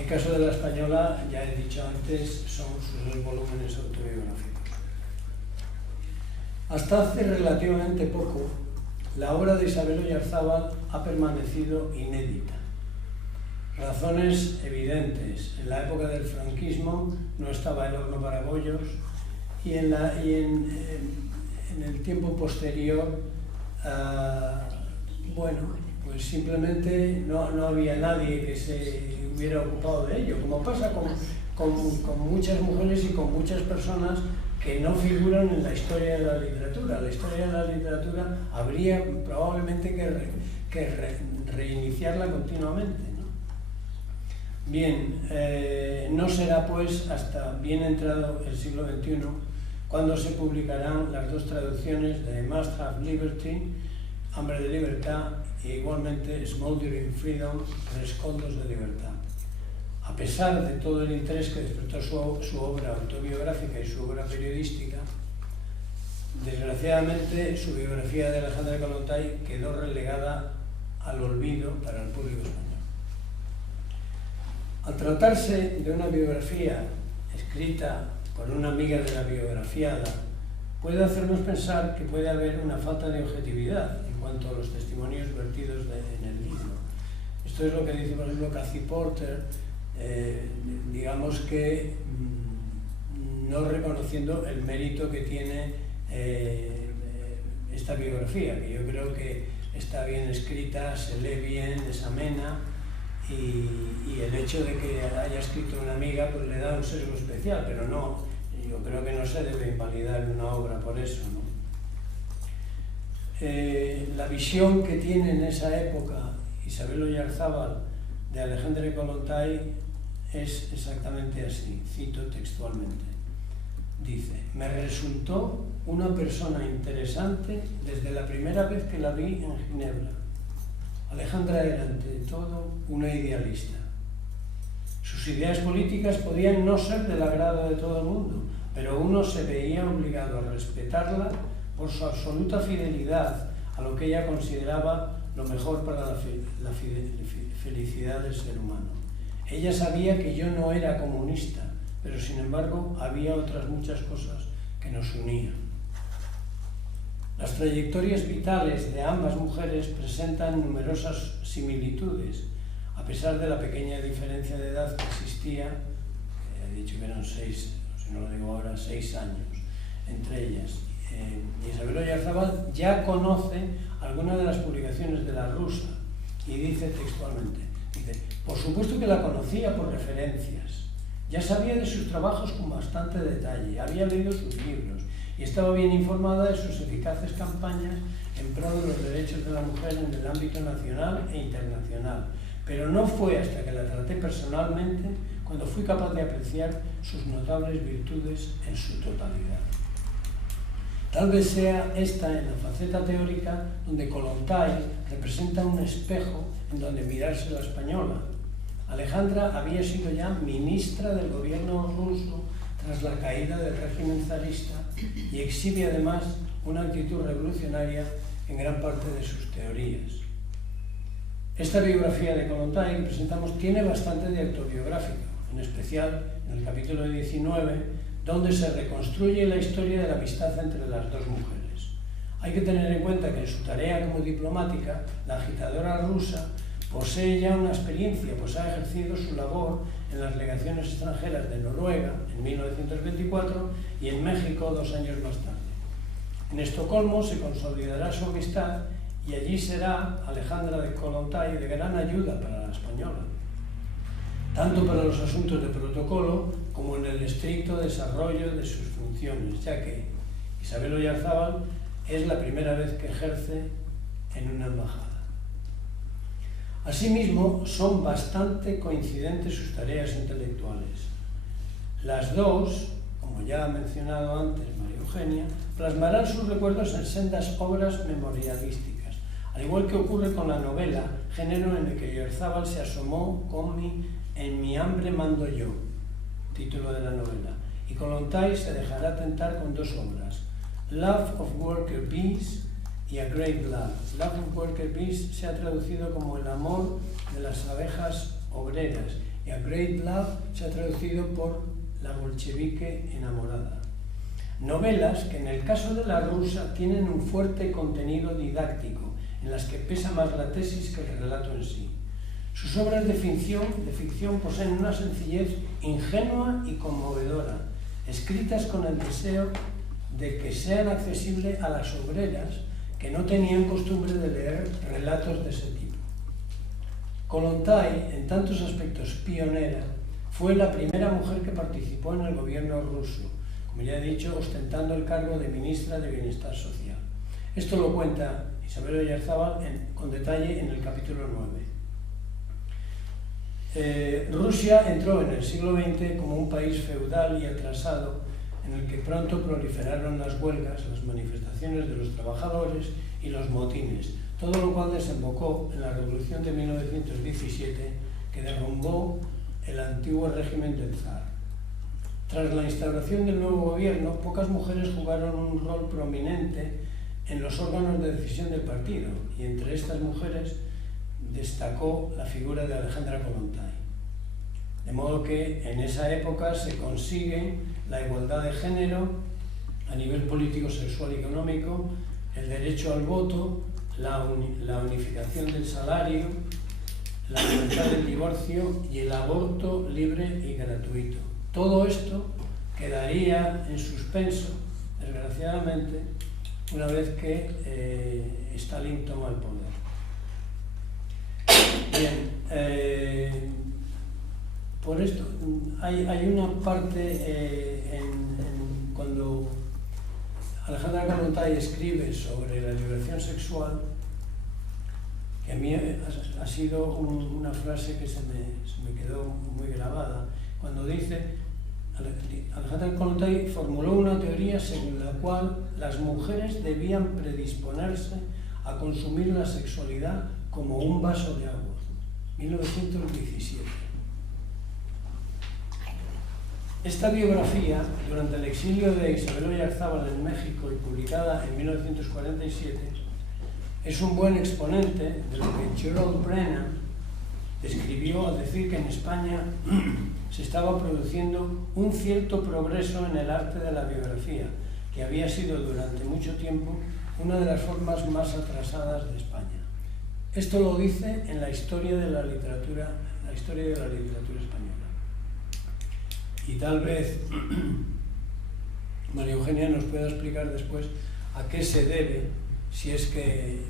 En caso de la española, ya he dicho antes, son sus 2 volúmenes autobiográficos. Hasta hace relativamente poco, la obra de Isabel Oyarzábal ha permanecido inédita. Razones evidentes. En la época del franquismo no estaba el horno para bollos y en el tiempo posterior, bueno, pues simplemente no había nadie que se hubiera ocupado de ello, como pasa con muchas mujeres y con muchas personas que no figuran en la historia de la literatura. La historia de la literatura habría probablemente que reiniciarla continuamente, ¿no? Bien, no será pues hasta bien entrado el siglo XXI cuando se publicarán las 2 traducciones de Must Have Liberty, Hambre de Libertad, e igualmente Smoldering Freedom, Rescoldos de Libertad. A pesar de todo el interés que despertó su obra autobiográfica y su obra periodística, desgraciadamente su biografía de Alejandra Kollontai quedó relegada al olvido para el público español. Al tratarse de una biografía escrita por una amiga de la biografiada, puede hacernos pensar que puede haber una falta de objetividad en cuanto a los testimonios vertidos en el libro. Esto es lo que dice, por ejemplo, Cathy Porter, digamos que no reconociendo el mérito que tiene esta biografía, que yo creo que está bien escrita, se lee bien, es amena, y el hecho de que haya escrito una amiga pues le da un sesgo especial, pero no, yo creo que no se debe invalidar una obra por eso, ¿no? La visión que tiene en esa época Isabel Oyarzábal de Alejandra Kollontai es exactamente así, cito textualmente. Dice: me resultó una persona interesante desde la primera vez que la vi en Ginebra. Alejandra era ante todo una idealista. Sus ideas políticas podían no ser del agrado de todo el mundo, pero uno se veía obligado a respetarla por su absoluta fidelidad a lo que ella consideraba lo mejor para la felicidad del ser humano. Ella sabía que yo no era comunista, pero sin embargo había otras muchas cosas que nos unían. Las trayectorias vitales de ambas mujeres presentan numerosas similitudes, a pesar de la pequeña diferencia de edad que existía, he dicho que eran 6, si no lo digo ahora, 6 años entre ellas. Isabel Oyarzábal ya conoce algunas de las publicaciones de la rusa y dice textualmente, dice: por supuesto que la conocía por referencias, ya sabía de sus trabajos con bastante detalle, había leído sus libros y estaba bien informada de sus eficaces campañas en pro de los derechos de la mujer en el ámbito nacional e internacional, pero no fue hasta que la traté personalmente cuando fui capaz de apreciar sus notables virtudes en su totalidad. Tal vez sea esta, en la faceta teórica, donde Kollontai representa un espejo en donde mirarse la española. Alejandra había sido ya ministra del gobierno ruso tras la caída del régimen zarista y exhibe además una actitud revolucionaria en gran parte de sus teorías. Esta biografía de Kollontai que presentamos tiene bastante de autobiográfica, en especial en el capítulo 19, donde se reconstruye la historia de la amistad entre las 2 mujeres. Hay que tener en cuenta que en su tarea como diplomática, la agitadora rusa posee ya una experiencia, pues ha ejercido su labor en las legaciones extranjeras de Noruega en 1924 y en México 2 años más tarde. En Estocolmo se consolidará su amistad y allí será Alejandra de Kollontai de gran ayuda para la española, tanto para los asuntos de protocolo como en el estricto desarrollo de sus funciones, ya que Isabel Oyarzábal es la primera vez que ejerce en una embajada. Asimismo, son bastante coincidentes sus tareas intelectuales. Las 2 como ya ha mencionado antes María Eugenia, plasmarán sus recuerdos en sendas obras memorialísticas, al igual que ocurre con la novela, género en el que Oyarzábal se asomó con En mi hambre mando yo, título de la novela, y Kollontai se dejará tentar con dos obras, Love of Worker Bees y A Great Love. Love of Worker Bees se ha traducido como El amor de las abejas obreras y A Great Love se ha traducido por La bolchevique enamorada. Novelas que en el caso de la rusa tienen un fuerte contenido didáctico, en las que pesa más la tesis que el relato en sí. Sus obras de ficción poseen una sencillez ingenua y conmovedora, escritas con el deseo de que sean accesibles a las obreras que no tenían costumbre de leer relatos de ese tipo. Kollontai, en tantos aspectos pionera, fue la primera mujer que participó en el gobierno ruso, como ya he dicho, ostentando el cargo de ministra de Bienestar Social. Esto lo cuenta Isabel Oyarzábal con detalle en el capítulo 9. Rusia entró en el siglo XX como un país feudal y atrasado en el que pronto proliferaron las huelgas, las manifestaciones de los trabajadores y los motines, todo lo cual desembocó en la Revolución de 1917 que derrumbó el antiguo régimen del zar. Tras la instauración del nuevo gobierno, pocas mujeres jugaron un rol prominente en los órganos de decisión del partido, y entre estas mujeres destacó la figura de Alejandra Kollontai. De modo que en esa época se consigue la igualdad de género a nivel político, sexual y económico, el derecho al voto, la unificación del salario, la libertad del divorcio y el aborto libre y gratuito. Todo esto quedaría en suspenso, desgraciadamente, una vez que Stalin toma el poder. Bien, por esto hay una parte cuando Alejandra Kollontai escribe sobre la liberación sexual, que a mí ha sido una frase que se me quedó muy grabada, cuando dice: Alejandra Kollontai formuló una teoría según la cual las mujeres debían predisponerse a consumir la sexualidad como un vaso de agua. 1917. Esta biografía, durante el exilio de Isabel Oyarzábal en México y publicada en 1947, es un buen exponente de lo que Gerald Brennan describió al decir que en España se estaba produciendo un cierto progreso en el arte de la biografía, que había sido durante mucho tiempo una de las formas más atrasadas de España. Esto lo dice en la historia de la literatura española. Y tal vez María Eugenia nos pueda explicar después a qué se debe, si es que...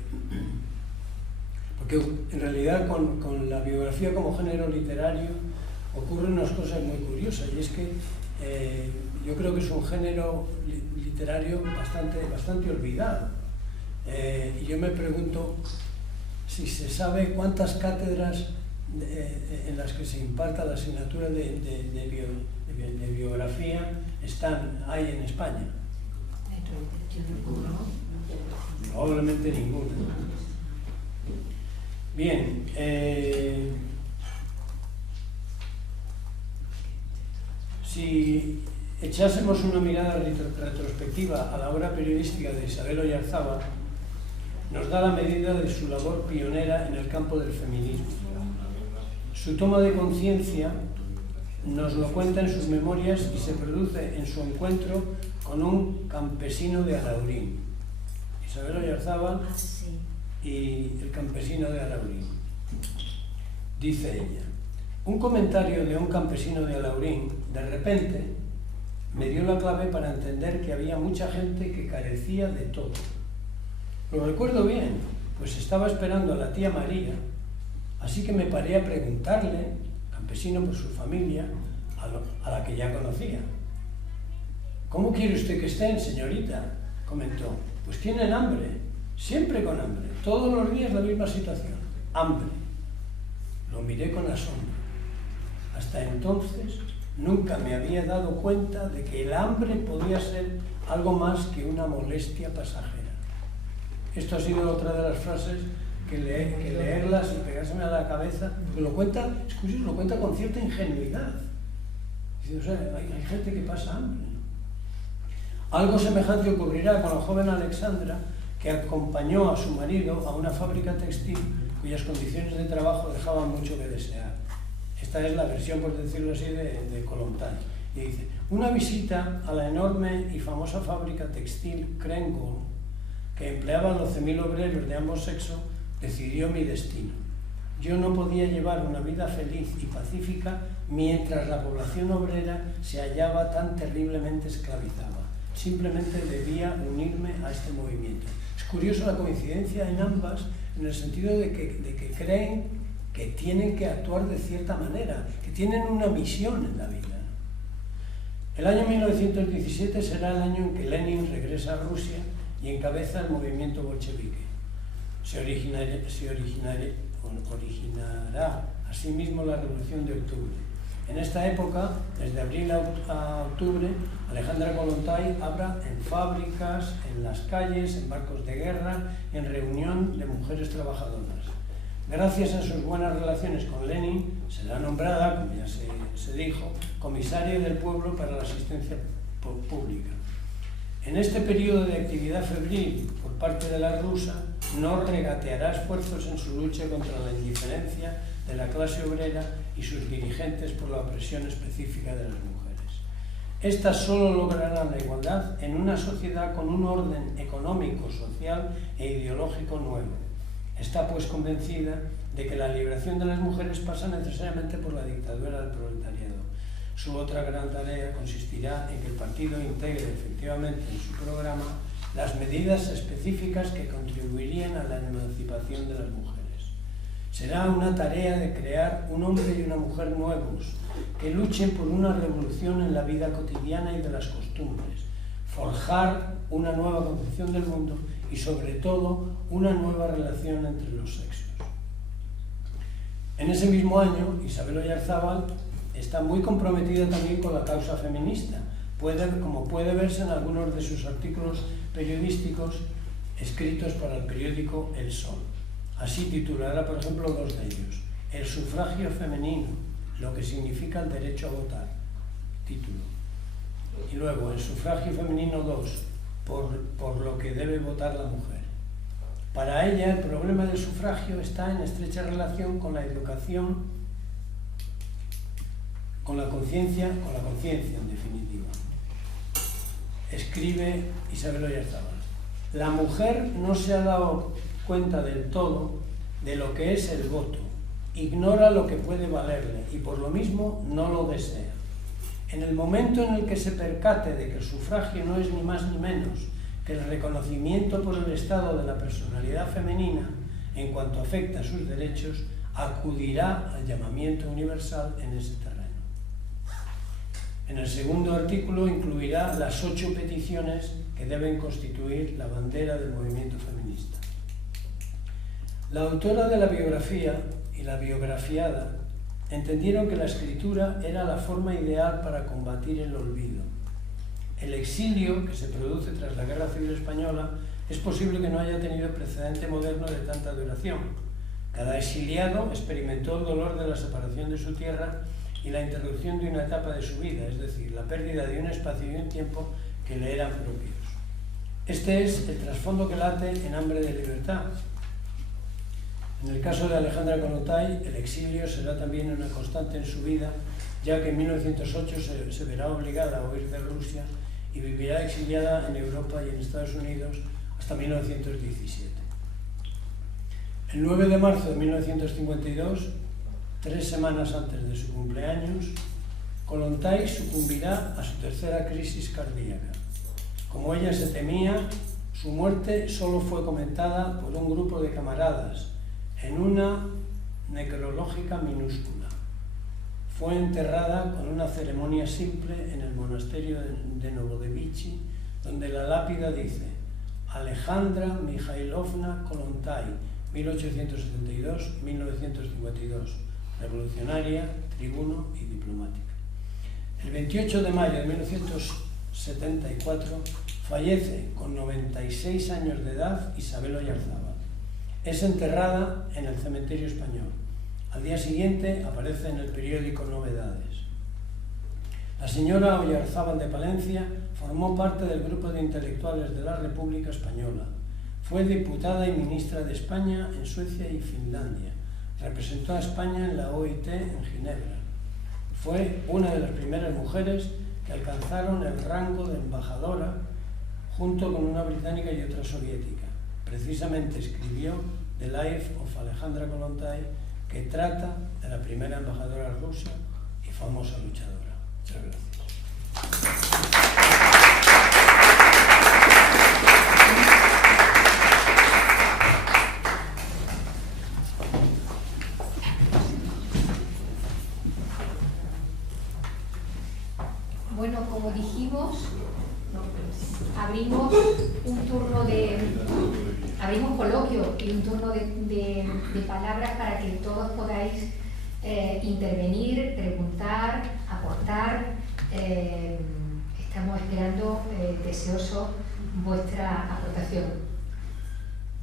Porque en realidad con la biografía como género literario ocurren unas cosas muy curiosas, y es que yo creo que es un género literario bastante olvidado. Y yo me pregunto si se sabe cuántas cátedras en las que se imparta la asignatura de biografía hay en España. Probablemente ninguna. Bien, si echásemos una mirada retrospectiva a la obra periodística de Isabel Oyarzábal, nos da la medida de su labor pionera en el campo del feminismo. Su toma de conciencia nos lo cuenta en sus memorias y se produce en su encuentro con un campesino de Alaurín. Isabel Oyarzábal y el campesino de Alaurín. Dice ella: un comentario de un campesino de Alaurín, de repente, me dio la clave para entender que había mucha gente que carecía de todo. Lo recuerdo bien, pues estaba esperando a la tía María, así que me paré a preguntarle, campesino por su familia, a la que ya conocía. ¿Cómo quiere usted que estén, señorita?, comentó. Pues tienen hambre, siempre con hambre, todos los días la misma situación, hambre. Lo miré con asombro. Hasta entonces Nunca me había dado cuenta de que el hambre podía ser algo más que una molestia pasajera. Esto ha sido otra de las frases que leerlas y pegárseme a la cabeza, porque lo cuenta con cierta ingenuidad. O sea, hay gente que pasa hambre, ¿no? Algo semejante ocurrirá con la joven Alexandra, que acompañó a su marido a una fábrica textil cuyas condiciones de trabajo dejaban mucho que desear. Esta es la versión, por decirlo así, de Kollontai. Y dice: una visita a la enorme y famosa fábrica textil Krenkow, que empleaba 12.000 obreros de ambos sexos, decidió mi destino. Yo no podía llevar una vida feliz y pacífica mientras la población obrera se hallaba tan terriblemente esclavizada. Simplemente debía unirme a este movimiento. Es curioso la coincidencia en ambas, en el sentido de que creen que tienen que actuar de cierta manera, que tienen una misión en la vida. El año 1917 será el año en que Lenin regresa a Rusia y encabeza el movimiento bolchevique. Se originará asimismo la Revolución de Octubre. En esta época, desde abril a octubre, Alejandra Kollontai habla en fábricas, en las calles, en barcos de guerra, en reunión de mujeres trabajadoras. Gracias a sus buenas relaciones con Lenin, será nombrada, como ya se dijo, comisaria del pueblo para la asistencia pública. En este periodo de actividad febril por parte de la rusa, no regateará esfuerzos en su lucha contra la indiferencia de la clase obrera y sus dirigentes por la opresión específica de las mujeres. Estas solo lograrán la igualdad en una sociedad con un orden económico, social e ideológico nuevo. Está pues convencida de que la liberación de las mujeres pasa necesariamente por la dictadura del proletariado. Su otra gran tarea consistirá en que el partido integre efectivamente en su programa las medidas específicas que contribuirían a la emancipación de las mujeres. Será una tarea de crear un hombre y una mujer nuevos, que luchen por una revolución en la vida cotidiana y de las costumbres, forjar una nueva concepción del mundo y, sobre todo, una nueva relación entre los sexos. En ese mismo año, Isabel Oyarzábal está muy comprometida también con la causa feminista, como puede verse en algunos de sus artículos periodísticos escritos para el periódico El Sol. Así titulará, por ejemplo, dos de ellos: El sufragio femenino, lo que significa el derecho a votar, título. Y luego, El sufragio femenino 2, por lo que debe votar la mujer. Para ella, el problema del sufragio está en estrecha relación con la educación, con la conciencia en definitiva. Escribe Isabel Oyarzábal: la mujer no se ha dado cuenta del todo de lo que es el voto, ignora lo que puede valerle y por lo mismo no lo desea. En el momento en el que se percate de que el sufragio no es ni más ni menos que el reconocimiento por el Estado de la personalidad femenina en cuanto afecta a sus derechos, acudirá al llamamiento universal en ese terreno. En el segundo artículo incluirá las 8 peticiones que deben constituir la bandera del movimiento feminista. La autora de la biografía y la biografiada entendieron que la escritura era la forma ideal para combatir el olvido. El exilio que se produce tras la Guerra Civil Española es posible que no haya tenido precedente moderno de tanta duración. Cada exiliado experimentó el dolor de la separación de su tierra y la interrupción de una etapa de su vida, es decir, la pérdida de un espacio y un tiempo que le eran propios. Este es el trasfondo que late en Hambre de Libertad. En el caso de Alejandra Kollontai, el exilio será también una constante en su vida, ya que en 1908 se verá obligada a huir de Rusia y vivirá exiliada en Europa y en Estados Unidos hasta 1917. El 9 de marzo de 1952, 3 semanas antes de su cumpleaños, Kollontai sucumbirá a su tercera crisis cardíaca. Como ella se temía, su muerte solo fue comentada por un grupo de camaradas en una necrológica minúscula. Fue enterrada con una ceremonia simple en el monasterio de Novodevichy, donde la lápida dice: Alejandra Mikhailovna Kollontai, 1872-1952, revolucionaria, tribuno y diplomática. El 28 de mayo de 1974 fallece con 96 años de edad Isabel Oyarzábal. Es enterrada en el Cementerio Español. Al día siguiente aparece en el periódico Novedades. La señora Oyarzábal de Palencia formó parte del grupo de intelectuales de la República Española. Fue diputada y ministra de España en Suecia y Finlandia. Representó a España en la OIT en Ginebra. Fue una de las primeras mujeres que alcanzaron el rango de embajadora junto con una británica y otra soviética. Precisamente escribió The Life of Alejandra Kollontai, que trata de la primera embajadora rusa y famosa luchadora. Muchas gracias. Bueno, como dijimos, abrimos coloquio y un turno de palabras para que todos podáis intervenir, preguntar, aportar. Estamos esperando deseosos vuestra aportación.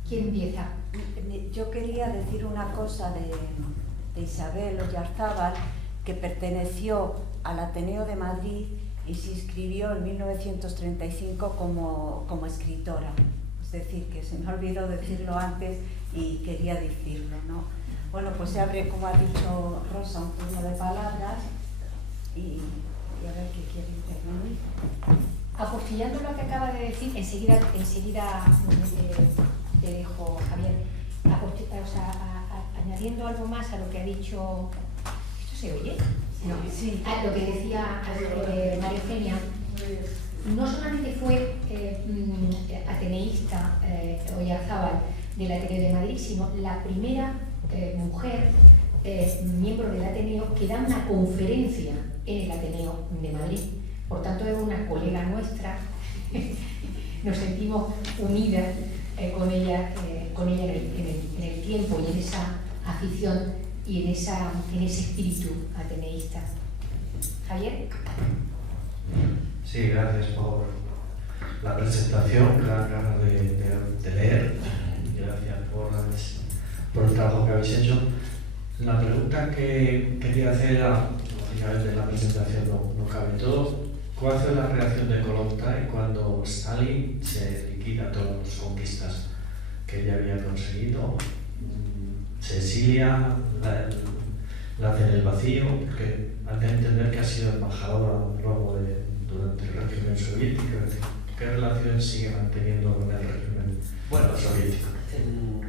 ¿Quién empieza? Yo quería decir una cosa de Isabel Oyarzábal, que perteneció al Ateneo de Madrid y se inscribió en 1935 como escritora. Es decir, que se me olvidó decirlo antes y quería decirlo, ¿no? Bueno, pues se abre, como ha dicho Rosa, un turno de palabras y a ver qué quiere intervenir. Apostillando lo que acaba de decir, enseguida te dejo, Javier. Añadiendo algo más a lo que ha dicho... ¿Esto se oye? No. Sí. A lo que decía María Eugenia, no solamente fue ateneísta Oyarzábal del Ateneo de Madrid, sino la primera mujer miembro del Ateneo que da una conferencia en el Ateneo de Madrid. Por tanto, es una colega nuestra. Nos sentimos unidas con ella en el tiempo y en esa afición y en ese espíritu ateneísta. Javier. Sí, gracias por la presentación, ganas de leer. Gracias por el trabajo que habéis hecho. La pregunta que quería hacer era, lógicamente en la presentación no cabe todo, ¿cuál fue la reacción de Kollontai cuando Stalin se liquida todas las conquistas que ella había conseguido? Se exilia, la hace en el vacío, porque hay que entender que ha sido embajadora luego durante el régimen soviético. Es decir, ¿qué relación sigue manteniendo con el régimen soviético? En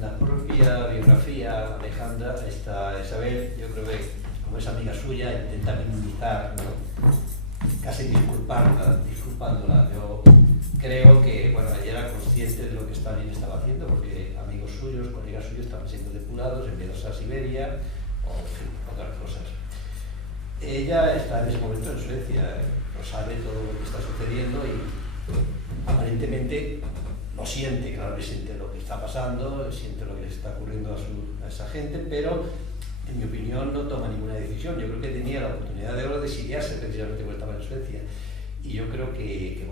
la propia biografía Alejandra, Isabel, yo creo que como es amiga suya, intenta minimizar, ¿no? Casi disculpándola. Yo creo que ella era consciente de lo que Stalin estaba haciendo, porque amigos suyos, colegas suyos estaban siendo depurados, enviados a Siberia, o en fin, otras cosas. Ella está en ese momento en Suecia, no sabe todo lo que está sucediendo y aparentemente lo siente, claro que siente lo que está pasando, siente lo que le está ocurriendo a esa gente, pero en mi opinión no toma ninguna decisión. Yo creo que tenía la oportunidad de oro de exiliarse precisamente cuando estaba en Suecia, y yo creo que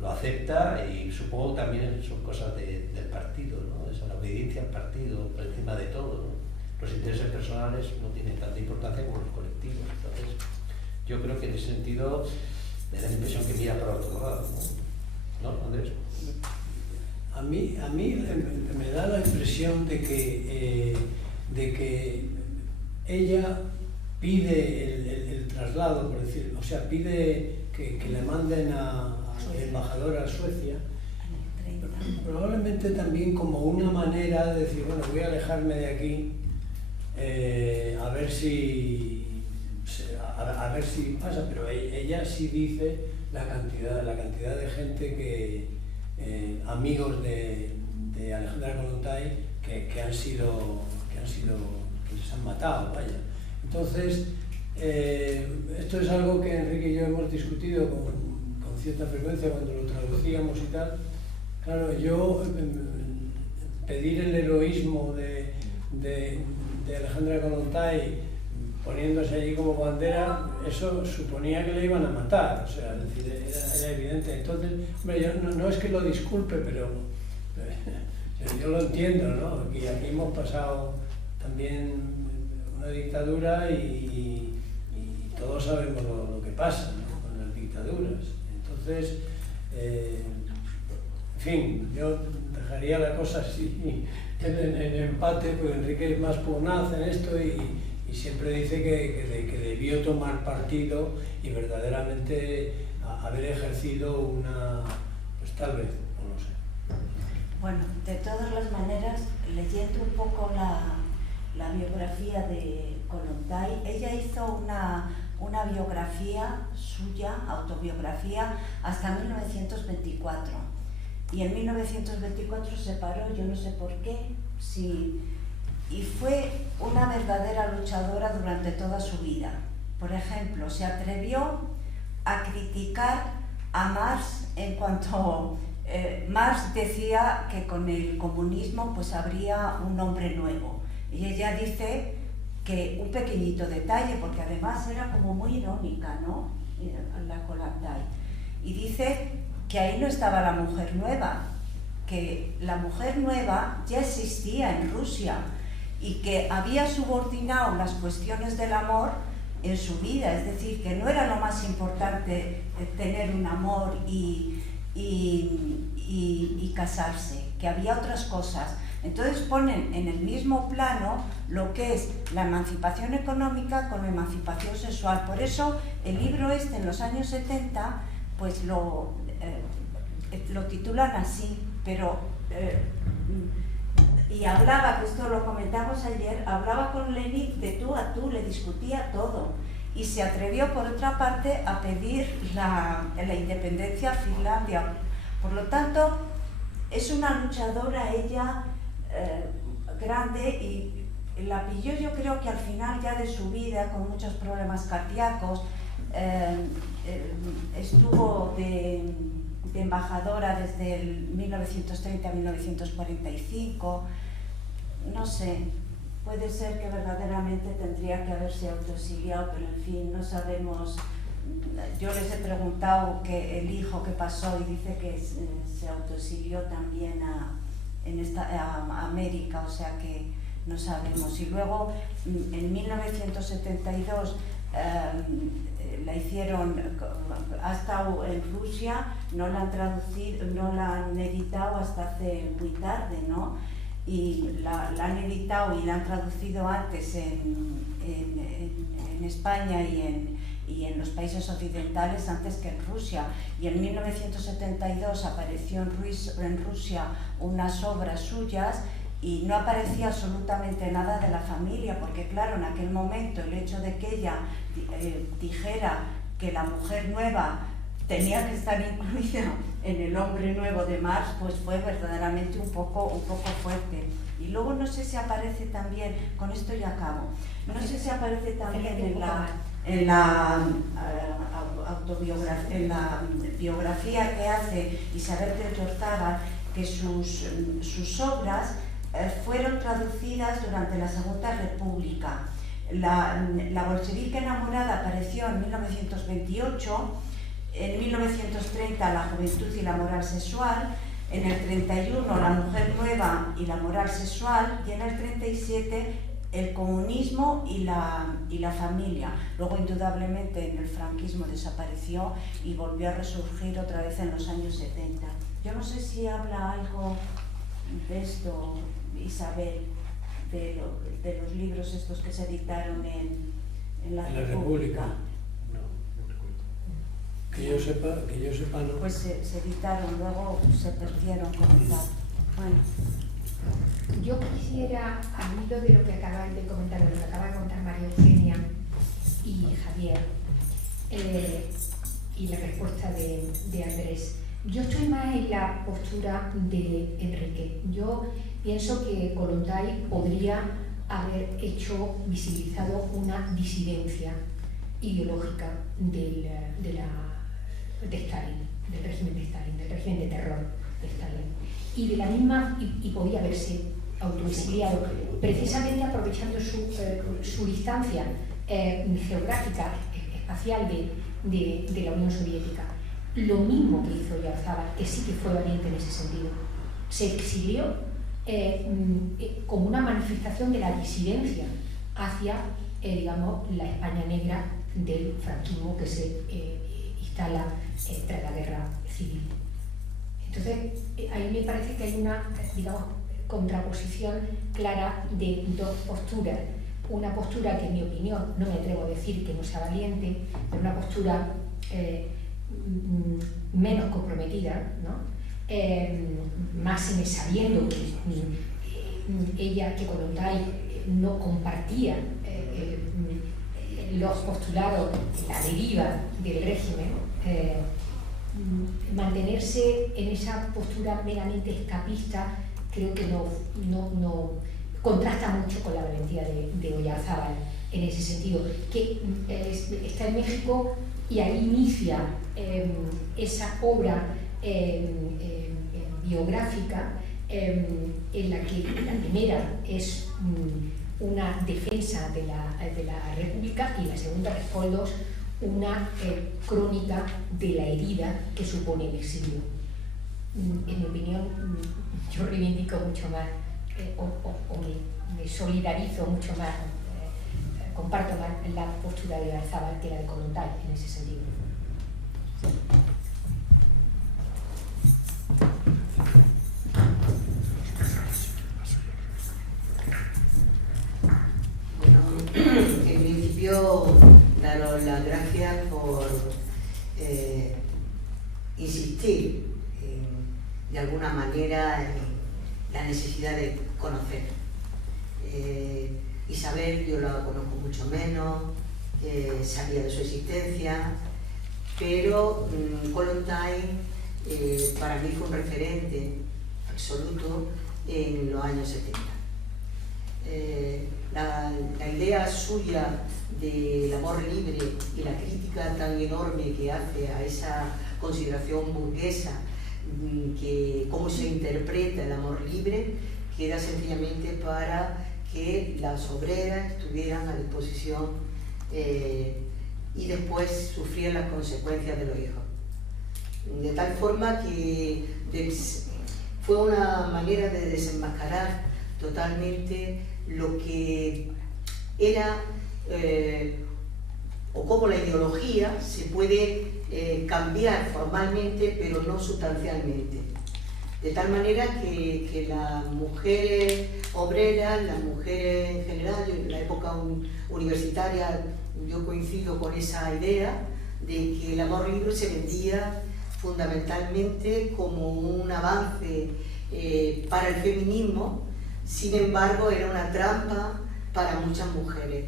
lo acepta, y supongo que también son cosas del partido, ¿no? Esa la obediencia al partido por encima de todo, ¿no? Los intereses personales no tienen tanta importancia como los colectivos. Entonces, yo creo que en ese sentido me da la impresión que mira para otro lado, ¿no? ¿No, Andrés? A mí me da la impresión de que ella pide el traslado, por decir, o sea, pide que le manden a embajadora a Suecia, probablemente también como una manera de decir, bueno, voy a alejarme de aquí, a ver si pasa, pero ella sí dice la cantidad de gente que amigos de Alejandra Kollontai que les han matado, vaya. Entonces, esto es algo que Enrique y yo hemos discutido con cierta frecuencia cuando lo traducíamos y tal. Claro, yo pedir el heroísmo de Alejandra Kollontai poniéndose allí como bandera, eso suponía que le iban a matar, o sea, es decir, era evidente. Entonces, hombre, yo no es que lo disculpe, pero yo lo entiendo, ¿no? Y aquí hemos pasado también una dictadura y todos sabemos lo que pasa, ¿no? Con las dictaduras. Entonces, en fin, yo dejaría la cosa así en empate, porque Enrique es más pugnaz en esto y siempre dice que debió tomar partido y verdaderamente haber ejercido una, pues tal vez, o no sé. Bueno, de todas las maneras, leyendo un poco la biografía de Kollontai, ella hizo una biografía suya, autobiografía, hasta 1924. Y en 1924 se paró, yo no sé por qué, y fue una verdadera luchadora durante toda su vida. Por ejemplo, se atrevió a criticar a Marx en cuanto Marx decía que con el comunismo pues habría un hombre nuevo. Y ella dice que un pequeñito detalle, porque además era como muy irónica, ¿no? La Kollontai. Y dice que ahí no estaba la mujer nueva, que la mujer nueva ya existía en Rusia y que había subordinado las cuestiones del amor en su vida, es decir, que no era lo más importante tener un amor y casarse, que había otras cosas. Entonces ponen en el mismo plano lo que es la emancipación económica con la emancipación sexual. Por eso el libro este en los años 70 pues lo titulan así, pero y hablaba, que esto lo comentamos ayer, hablaba con Lenin de tú a tú, le discutía todo y se atrevió por otra parte a pedir la independencia a Finlandia. Por lo tanto, es una luchadora ella grande y la pilló, yo creo que al final ya de su vida, con muchos problemas cardíacos, estuvo de embajadora desde el 1930 a 1945, no sé, puede ser que verdaderamente tendría que haberse autoexiliado, pero en fin, no sabemos. Yo les he preguntado que el hijo que pasó y dice que se autoexilió también a América, o sea que no sabemos. Y luego en 1972 la hicieron, ha estado en Rusia, no la han traducido, no la han editado hasta hace muy tarde, ¿no? Y la han editado y la han traducido antes en España y en los países occidentales antes que en Rusia. Y en 1972 apareció en Rusia unas obras suyas y no aparecía absolutamente nada de la familia, porque claro, en aquel momento el hecho de que ella dijera que la mujer nueva tenía que estar incluida en el hombre nuevo de Marx, pues fue verdaderamente un poco fuerte. Y luego no sé si aparece también, con esto ya acabo, no sé si aparece también en la autobiografía, en la biografía que hace Isabel de Orzábal, que sus obras fueron traducidas durante la Segunda República. La bolchevique enamorada apareció en 1928, en 1930 La juventud y la moral sexual, en el 31 La mujer nueva y la moral sexual y en el 37 El comunismo y la familia. Luego indudablemente en el franquismo desapareció y volvió a resurgir otra vez en los años 70. Yo no sé si habla algo de esto, Isabel, de los libros estos que se editaron en la República. No recuerdo. Que yo sepa no. Pues se editaron, luego se perdieron como tal. Bueno. Yo quisiera, al hilo de lo que acabáis de comentar, de lo que acaba de contar María Eugenia y Javier, y la respuesta de Andrés, yo estoy más en la postura de Enrique. Yo pienso que Kollontai podría haber visibilizado una disidencia ideológica de Stalin, del régimen de Stalin, del régimen de terror de Stalin. Y de la misma, y podía haberse autoexiliado, precisamente aprovechando su distancia geográfica, espacial de la Unión Soviética. Lo mismo que hizo Oyarzábal, que sí que fue valiente en ese sentido. Se exilió como una manifestación de la disidencia hacia, digamos, la España negra del franquismo que se instala tras la guerra civil. Entonces, ahí me parece que hay una, digamos, contraposición clara de dos posturas. Una postura que, en mi opinión, no me atrevo a decir que no sea valiente, pero una postura menos comprometida, ¿no? Más sabiendo que ella, que Kollontai no compartía los postulados, la deriva del régimen, mantenerse en esa postura meramente escapista creo que no contrasta mucho con la valentía de Oyarzábal en ese sentido, que está en México y ahí inicia esa obra biográfica en la que la primera es una defensa de la República y la segunda, Rescoldos, una crónica de la herida que supone el exilio. En mi opinión, yo reivindico mucho más me solidarizo mucho más, comparto más la postura de Oyarzábal que la de Kollontai en ese sentido. En principio, daros las gracias por insistir de alguna manera en la necesidad de conocer. Isabel, yo la conozco mucho menos, sabía de su existencia, pero Kollontai para mí fue un referente absoluto en los años 70. La idea suya del amor libre y la crítica tan enorme que hace a esa consideración burguesa, que cómo se interpreta el amor libre, queda sencillamente para que las obreras estuvieran a disposición y después sufrían las consecuencias de los hijos. De tal forma que fue una manera de desenmascarar totalmente lo que era o cómo la ideología se puede cambiar formalmente pero no sustancialmente. De tal manera que las mujeres obreras, las mujeres en general, yo en la época universitaria yo coincido con esa idea de que el amor libre se vendía fundamentalmente como un avance para el feminismo. Sin embargo, era una trampa para muchas mujeres,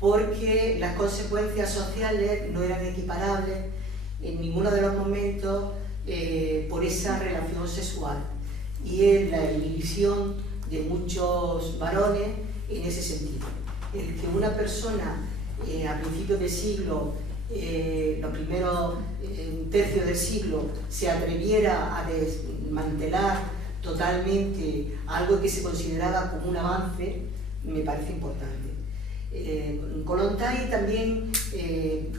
porque las consecuencias sociales no eran equiparables en ninguno de los momentos por esa relación sexual, y es la inhibición de muchos varones en ese sentido. El que una persona a principios del siglo, los primeros un tercio del siglo, se atreviera a desmantelar totalmente algo que se consideraba como un avance, me parece importante. Kollontai también,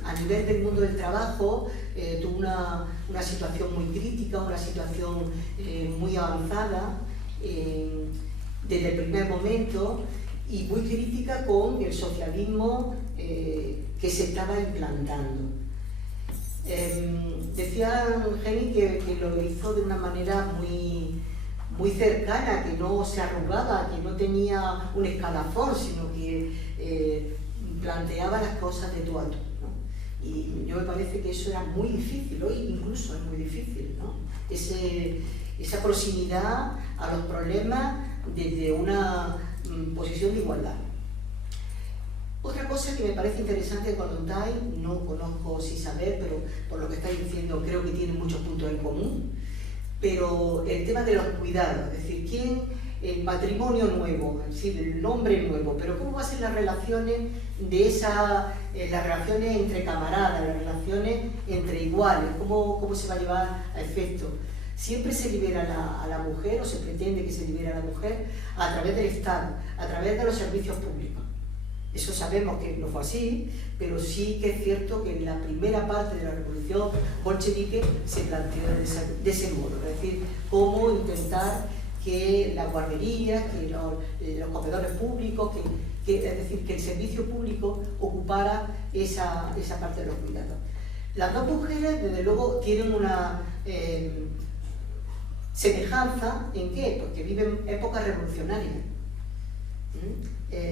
a nivel del mundo del trabajo, tuvo una situación muy crítica, una situación muy avanzada desde el primer momento, y muy crítica con el socialismo que se estaba implantando. Decía Jenny que lo hizo de una manera muy cercana, que no se arrugaba, que no tenía un escalafón, sino que planteaba las cosas de tú a tú, ¿no? Y yo me parece que eso era muy difícil, hoy incluso es muy difícil, ¿no? Esa proximidad a los problemas desde una posición de igualdad. Otra cosa que me parece interesante de Kollontai, no conozco sin saber, pero por lo que estáis diciendo creo que tiene muchos puntos en común, pero el tema de los cuidados, es decir, el patrimonio nuevo, es decir, el nombre nuevo, pero cómo van a ser las relaciones las relaciones entre camaradas, las relaciones entre iguales, cómo se va a llevar a efecto. Siempre se libera a la mujer, o se pretende que se libere a la mujer, a través del Estado, a través de los servicios públicos. Eso sabemos que no fue así, pero sí que es cierto que en la primera parte de la revolución bolchevique se planteó de ese modo, es decir, cómo intentar que las guarderías, que los comedores públicos, es decir, que el servicio público ocupara esa parte de los cuidados. Las dos mujeres, desde luego, tienen una semejanza en qué, porque viven épocas revolucionarias,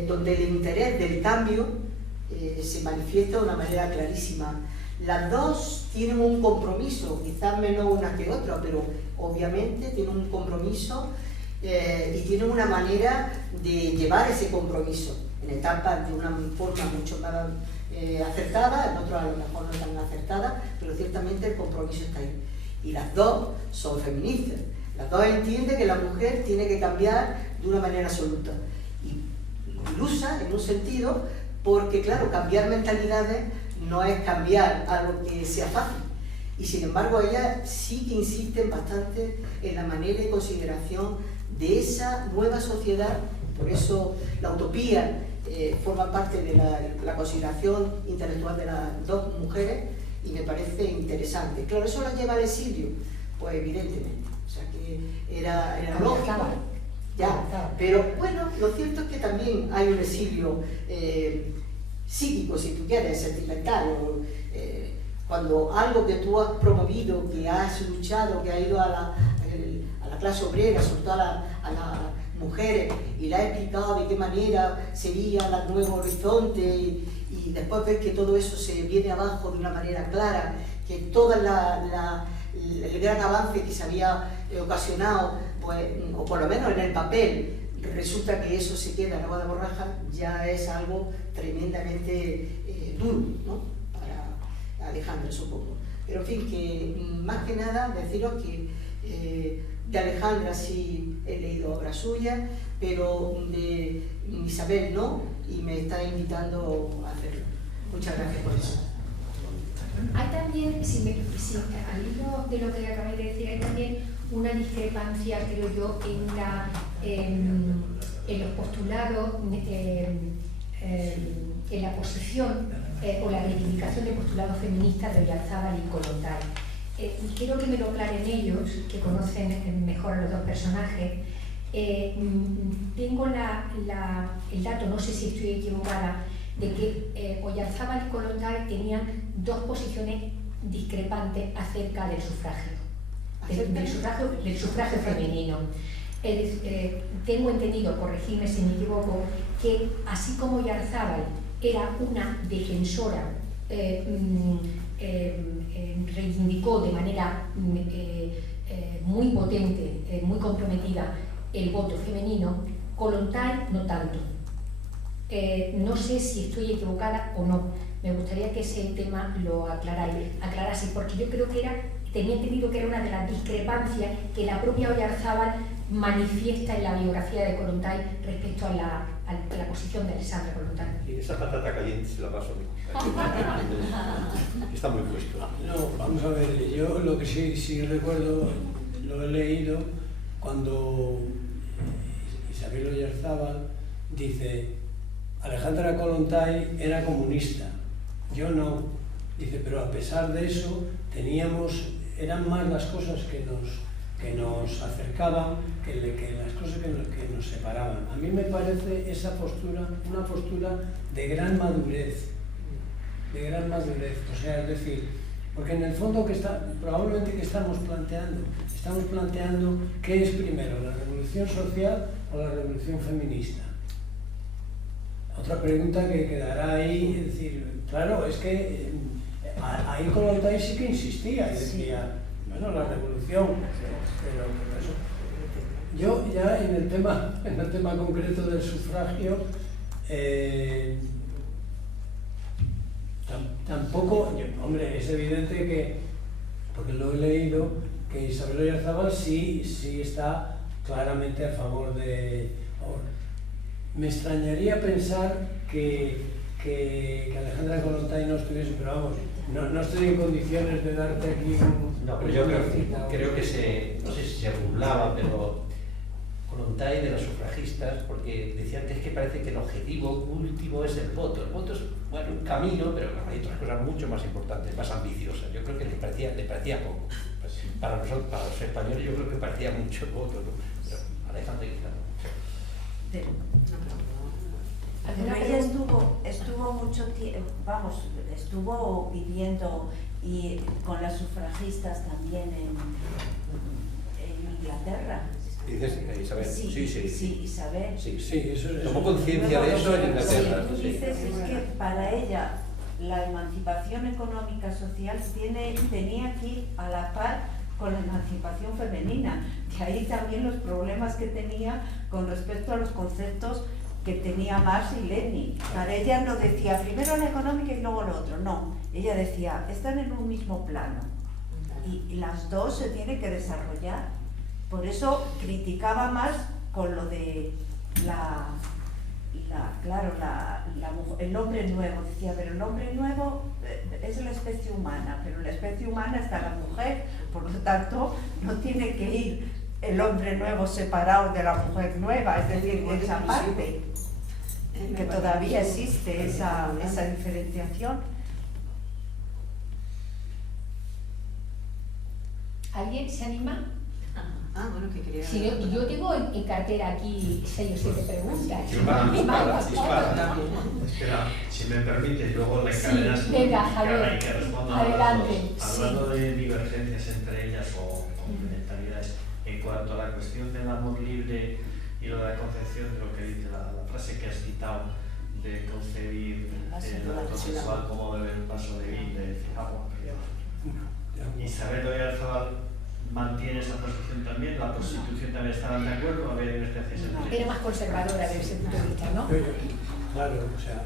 donde el interés del cambio se manifiesta de una manera clarísima. Las dos tienen un compromiso, quizás menos una que otra, pero obviamente tienen un compromiso y tienen una manera de llevar ese compromiso en etapas de una forma mucho más acertada, en otras a lo mejor no tan acertada, pero ciertamente el compromiso está ahí. Y las dos son feministas. Las dos entienden que la mujer tiene que cambiar de una manera absoluta. Y lucha en un sentido, porque claro, cambiar mentalidades no es cambiar algo que sea fácil. Y sin embargo, ellas sí que insisten bastante en la manera de consideración de esa nueva sociedad. Por eso la utopía forma parte de la consideración intelectual de las dos mujeres y me parece interesante. Claro, ¿eso las lleva al exilio? Pues evidentemente. O sea que era lógico. Ya, pero bueno, lo cierto es que también hay un exilio psíquico, si tú quieres, sentimental. Cuando algo que tú has promovido, que has luchado, que ha ido a la clase obrera, sobre todo a las mujeres, y le has explicado de qué manera sería el nuevo horizonte, y después ver que todo eso se viene abajo de una manera clara, que todo el gran avance que se había ocasionado, pues, o por lo menos en el papel, resulta que eso se queda en agua de borraja, ya es algo tremendamente duro, ¿no? Para Alejandra, supongo. Pero en fin, que más que nada deciros que de Alejandra sí he leído obras suyas, pero de Isabel no, y me está invitando a hacerlo. Muchas gracias por eso. Hay también, al hilo de lo que acabáis de decir, hay también una discrepancia, creo yo, en los postulados, en la posición o la reivindicación de postulados feministas de Oyarzábal y Kollontai. Quiero que me lo aclaren ellos, que conocen mejor a los dos personajes. Tengo el dato, no sé si estoy equivocada, de que Oyarzábal y Kollontai tenían dos posiciones discrepantes acerca del sufragio, del sufragio femenino. Tengo entendido, corregidme si me equivoco, que así como Oyarzábal era una defensora, reivindicó de manera muy potente, muy comprometida el voto femenino, Kollontai no tanto. No sé si estoy equivocada o no. Me gustaría que ese tema lo aclarase, porque yo creo que tenía entendido que era una de las discrepancias que la propia Oyarzábal manifiesta en la biografía de Kollontai respecto a la posición de Alexandra Kollontai. Y esa patata caliente se la paso a mí. Está muy puesto. No, vamos a ver, yo lo que sí recuerdo, lo he leído, cuando Isabel Oyarzábal dice: Alejandra Kollontai era comunista, yo no. Dice, pero a pesar de eso eran más las cosas que nos acercaban que las cosas que nos separaban. A mí me parece esa postura una postura de gran madurez, o sea, es decir, porque en el fondo probablemente que estamos planteando qué es primero, la revolución social o la revolución feminista. Otra pregunta que quedará ahí, es decir, claro, es que ahí Kollontai sí que insistía y decía, bueno, la revolución, pero eso. Yo ya en el tema concreto del sufragio, tampoco, hombre, es evidente que, porque lo he leído, que Isabel Oyarzábal sí está claramente a favor de... Me extrañaría pensar que Alejandra Kollontai no estuviese, pero vamos, no estoy en condiciones de darte aquí un... No, pero yo creo que no sé si se burlaba, pero Kollontai, de las sufragistas, porque decían que es que parece que el objetivo último es el voto. El voto es, bueno, un camino, pero hay otras cosas mucho más importantes, más ambiciosas. Yo creo que le parecía poco. Para nosotros, para los españoles, yo creo que parecía mucho el voto, ¿no? Pero Alejandro quizá no. Pero ella estuvo mucho tiempo, estuvo viviendo y con las sufragistas también en Inglaterra. ¿Dices Isabel? Sí, Isabel. Sí, eso es. tomó conciencia de eso en Inglaterra. Lo que dices es que para ella la emancipación económica social tenía que ir a la par con la emancipación femenina. De ahí también los problemas que tenía con respecto a los conceptos que tenía Marx y Lenin. Para ella no decía primero la económica y luego lo otro, no. Ella decía, están en un mismo plano y las dos se tienen que desarrollar. Por eso criticaba más con lo de el hombre nuevo. Decía, pero el hombre nuevo es la especie humana, pero en la especie humana está la mujer, por lo tanto no tiene que ir el hombre nuevo separado de la mujer nueva, es decir, esa parte, que todavía existe esa diferenciación. ¿Alguien se anima? Bueno, que quería... Si yo tengo en cartera aquí 6 o 7 preguntas. Dispara. Espera, si me permite, luego le encadenas sí, venga, Javier, que respondan adelante. Hablando de divergencias entre ellas o complementariedades, en cuanto a la cuestión del amor libre y lo de la concepción de lo que dice la frase que has citado, de concebir el acto sexual como beber un vaso de vino, de decir agua. Isabel Oyarzábal mantiene esa posición también, la Constitución también estarán de acuerdo, a ver en este sentido. Era más conservadora desde ese punto de vista, ¿no? Claro, o sea,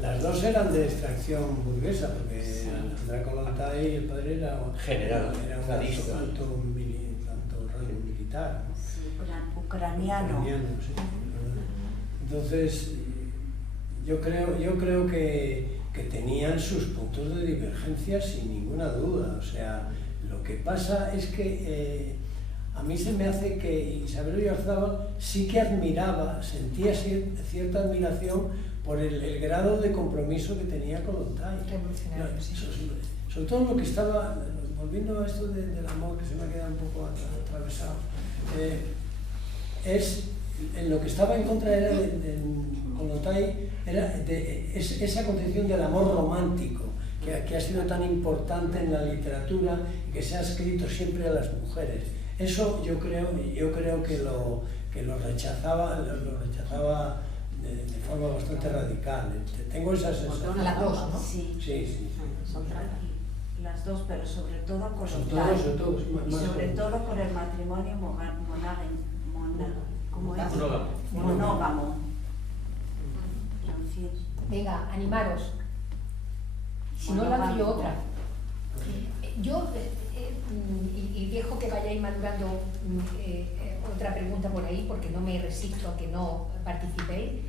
las dos eran de extracción burguesa, porque Andrea Kollontai, el padre, era general, era un alto rango militar, ¿no? Sí, ucraniano. Sí. Entonces, yo creo que tenían sus puntos de divergencia sin ninguna duda. O sea, lo que pasa es que a mí se me hace que Isabel Oyarzábal sí que admiraba, sentía cierta admiración por el grado de compromiso que tenía Kollontai. Revolucionario, sí. Sobre todo lo que estaba, volviendo a esto del amor, que se me ha quedado un poco atravesado, es en lo que estaba en contra era de Kollontai, era esa concepción del amor romántico, que ha sido tan importante en la literatura y que se ha escrito siempre a las mujeres. Eso yo creo que lo rechazaba de forma bastante radical. Tengo esa sensación. Las dos, ¿no? Sí. Las dos, pero sobre todo con con el matrimonio monógamo. Venga, animaros. Si no, lanzo yo otra. Yo, y dejo que vayáis madurando otra pregunta por ahí, porque no me resisto a que no participéis.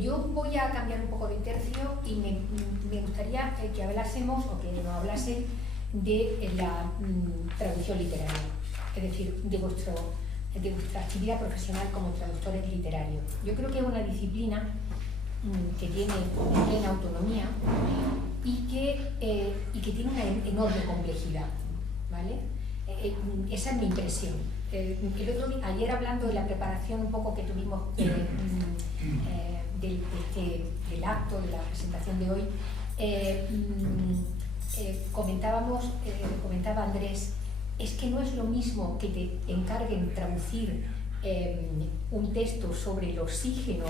Yo voy a cambiar un poco de tercio y me gustaría que hablásemos, o que nos hablase de la traducción literaria, es decir, de vuestra actividad profesional como traductores literarios. Yo creo que es una disciplina que tiene plena autonomía y que tiene una enorme complejidad, ¿vale? Esa es mi impresión. Ayer, hablando de la preparación un poco que tuvimos del acto, de la presentación de hoy, comentaba Andrés, es que no es lo mismo que te encarguen traducir un texto sobre el oxígeno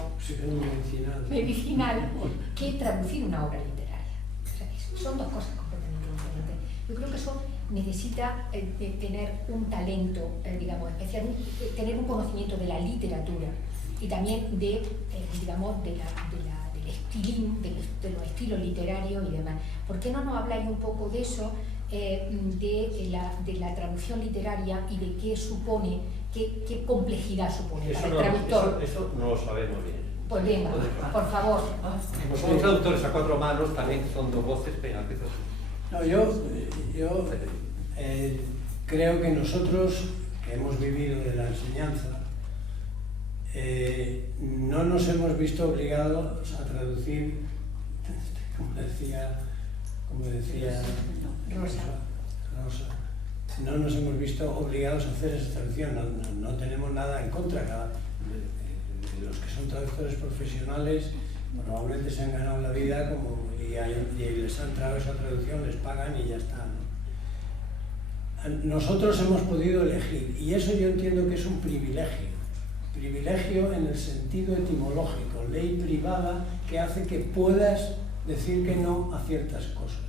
medicinal que traducir una obra literaria. O sea, son dos cosas completamente diferentes. Yo creo que eso necesita tener un talento, digamos, especial, tener un conocimiento de la literatura y también de los estilos literarios y demás. ¿Por qué no nos habláis un poco de eso, de la traducción literaria y de qué supone, qué complejidad supone para el traductor? Eso no lo sabemos bien. Pues venga, por favor. Como somos traductores a 4 manos, también son 2 voces, venga, empiezas. No, yo creo que nosotros que hemos vivido de la enseñanza, no nos hemos visto obligados a traducir, como decía Rosa, no nos hemos visto obligados a hacer esa traducción, no tenemos nada en contra. Los que son traductores profesionales probablemente se han ganado la vida y les han traído esa traducción, les pagan y ya está, ¿no? Nosotros hemos podido elegir, y eso yo entiendo que es un privilegio en el sentido etimológico, ley privada que hace que puedas decir que no a ciertas cosas.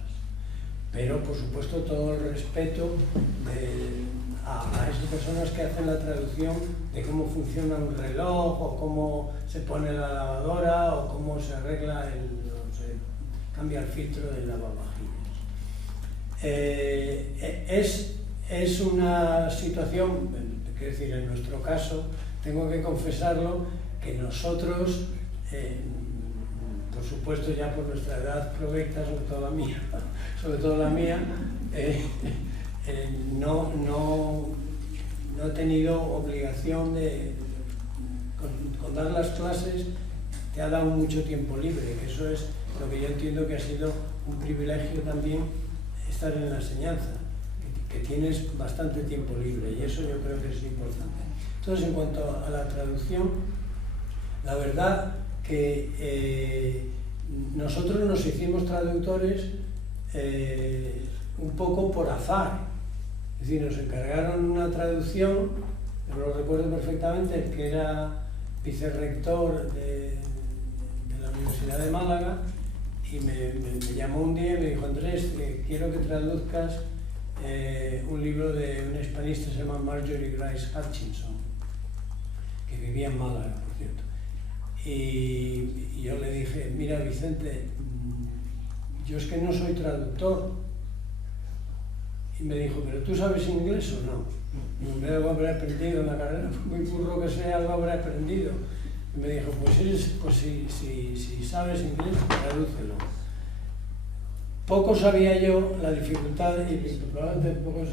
Pero, por supuesto, todo el respeto a esas personas que hacen la traducción de cómo funciona un reloj, o cómo se pone la lavadora, o cómo se arregla se cambia el filtro del lavavajillas. Es una situación, quiero decir, en nuestro caso, tengo que confesarlo, que nosotros, por supuesto ya por nuestra edad provecta, sobre todo la mía, no he tenido obligación con dar las clases, te ha dado mucho tiempo libre, que eso es lo que yo entiendo que ha sido un privilegio también, estar en la enseñanza, que tienes bastante tiempo libre, y eso yo creo que es importante. Entonces, en cuanto a la traducción, la verdad que nosotros nos hicimos traductores un poco por azar. Es decir, nos encargaron una traducción, yo lo recuerdo perfectamente, el que era vicerrector de la Universidad de Málaga, y me llamó un día y me dijo: Andrés, quiero que traduzcas un libro de una hispanista que se llama Marjorie Grice Hutchinson, que vivía en Málaga, por cierto. Y yo le dije: mira, Vicente, yo es que no soy traductor. Y me dijo: ¿pero tú sabes inglés o no? Y me algo habré aprendido en la carrera, muy burro que sea, algo habré aprendido. Y me dijo: pues si sabes inglés, tradúcelo. Poco sabía yo la dificultad, y probablemente poco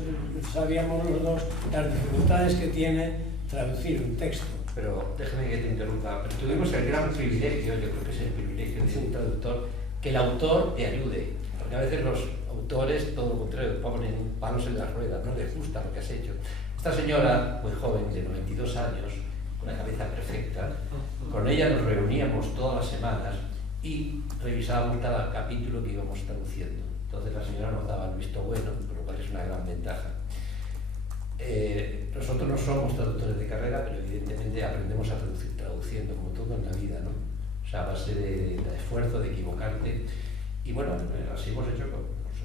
sabíamos los dos, las dificultades que tiene traducir un texto. Pero déjeme que te interrumpa. Pero tuvimos el gran privilegio, yo creo que es el privilegio de ser un traductor, que el autor te ayude. Porque a veces los autores, todo lo contrario, ponen palos en las ruedas, no les gusta lo que has hecho. Esta señora, muy joven, de 92 años, con una cabeza perfecta, con ella nos reuníamos todas las semanas y revisábamos cada capítulo que íbamos traduciendo. Entonces la señora nos daba el visto bueno, por lo cual es una gran ventaja. Nosotros no somos traductores de carrera, pero evidentemente aprendemos a traducir traduciendo, como todo en la vida, ¿no? O sea, a base de esfuerzo, de equivocarte. Y bueno, así hemos hecho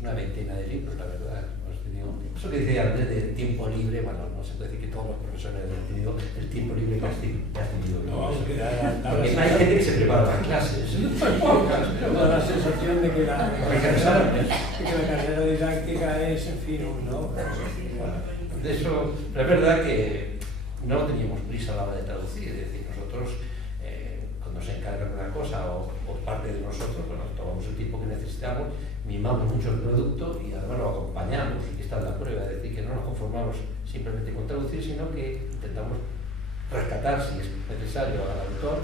una veintena de libros, la verdad. Hemos tenido, eso que decía antes del tiempo libre, bueno, no se puede decir que todos los profesores han tenido el tiempo libre que has tenido. No, porque hay gente que se prepara para clases. Tengo la sensación de que la carrera didáctica es, en fin, ¿no? De eso, pero es verdad que no teníamos prisa a la hora de traducir, es decir, nosotros cuando se encargan de una cosa o parte de nosotros, bueno, tomamos el tiempo que necesitamos, mimamos mucho el producto y además lo acompañamos, y esta es la prueba, es decir, que no nos conformamos simplemente con traducir, sino que intentamos rescatar, si es necesario, al autor.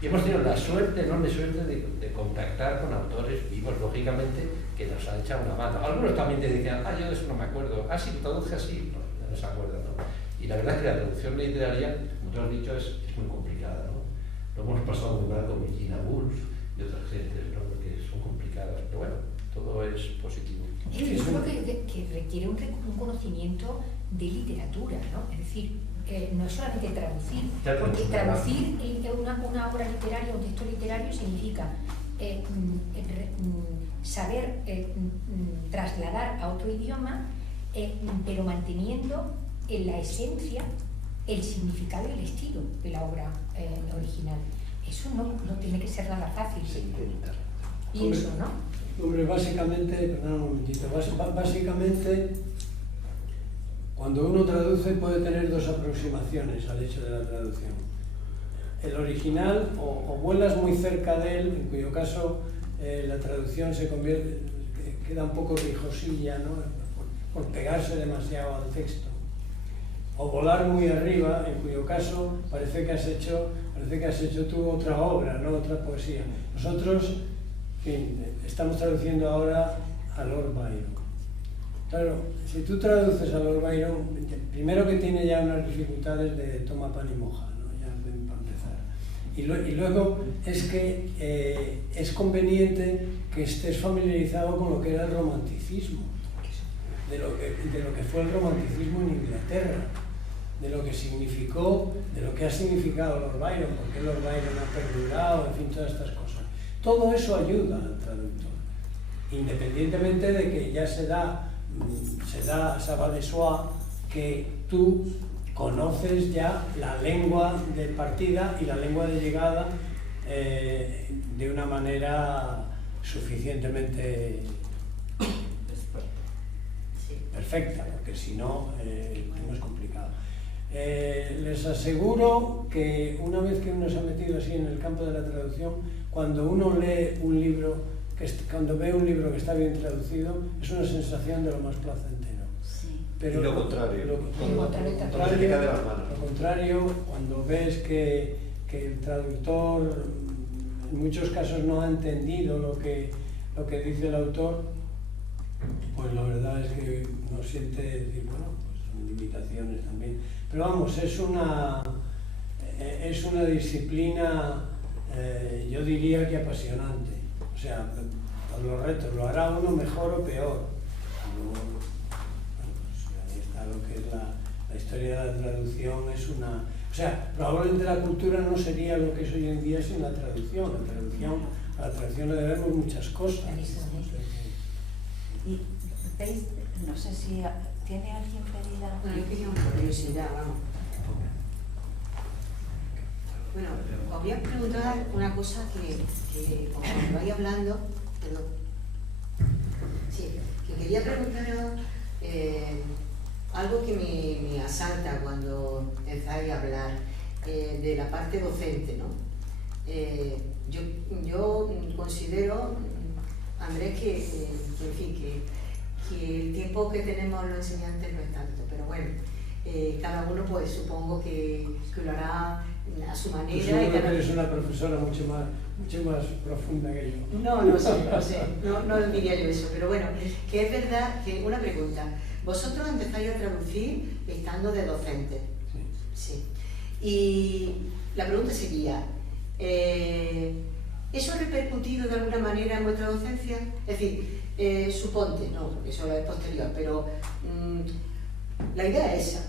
Y hemos tenido la suerte, enorme suerte, de contactar con autores vivos, lógicamente, que nos han echado una mano. Algunos también te decían: yo de eso no me acuerdo, si lo traduje así, no se acuerdan, ¿no? Y la verdad es que la traducción literaria, como tú has dicho, es muy complicada, ¿no? Lo hemos pasado muy mal con Virginia Woolf y otras gentes, ¿no? Porque son complicadas, pero bueno, todo es positivo. Yo creo que requiere un conocimiento de literatura, ¿no? Es decir, no es solamente traducir, porque traducir una obra literaria, un texto literario, significa saber trasladar a otro idioma, pero manteniendo en la esencia el significado y el estilo de la obra original. Eso no tiene que ser nada fácil. Se intenta. Pienso, ¿no? Hombre, básicamente, perdón un momentito, básicamente, cuando uno traduce puede tener dos aproximaciones al hecho de la traducción. El original, o vuelas muy cerca de él, en cuyo caso la traducción queda un poco rijosilla, ¿no? Por pegarse demasiado al texto. o volar muy arriba, en cuyo caso parece que has hecho tú otra obra, ¿no? Otra poesía. Nosotros, en fin, estamos traduciendo ahora a Lord Byron. Claro, si tú traduces a Lord Byron, primero que tiene ya unas dificultades de toma pan y moja, ¿no? Ya para empezar. Y luego es que es conveniente que estés familiarizado con lo que era el romanticismo, de lo que fue el romanticismo en Inglaterra, de lo que significó, de lo que ha significado Lord Byron, por qué Lord Byron ha perdurado, en fin, todas estas cosas. Todo eso ayuda al traductor, independientemente de que ya se da, ça va de soi, que tú conoces ya la lengua de partida y la lengua de llegada de una manera suficientemente perfecta, porque si no es complicado. Les aseguro que una vez que uno se ha metido así en el campo de la traducción, cuando uno lee un libro, cuando ve un libro que está bien traducido, es una sensación de lo más placentero. Sí. Pero lo contrario. Lo contrario, cuando ves que el traductor en muchos casos no ha entendido lo que dice el autor, pues la verdad es que uno siente decir, bueno, pues son limitaciones también. Pero vamos, es una disciplina, yo diría que apasionante. O sea, los retos, lo hará uno mejor o peor. Bueno, pues ahí está lo que es la historia de la traducción, es una... O sea, probablemente la cultura no sería lo que es hoy en día sin la traducción. A la traducción le debemos muchas cosas. Y veis, no sé si tiene alguien pedida. Bueno, yo quería una curiosidad, vamos. Bueno, os voy a preguntar una cosa que cuando vais hablando, perdón. Sí, que quería preguntaros algo que me asalta cuando empezáis a hablar de la parte docente, ¿no? Yo considero, Andrés, que en fin, que el tiempo que tenemos los enseñantes no es tanto, pero bueno, cada uno pues supongo que lo hará a su manera. Tú seguro que eres una profesora mucho más profunda que yo. No sé, no diría yo eso, pero bueno, que es verdad que una pregunta, vosotros empezáis a traducir estando de docente. Sí. Y la pregunta sería, ¿eso ha repercutido de alguna manera en vuestra docencia? Es decir, suponte, no, porque eso es posterior, pero la idea es esa.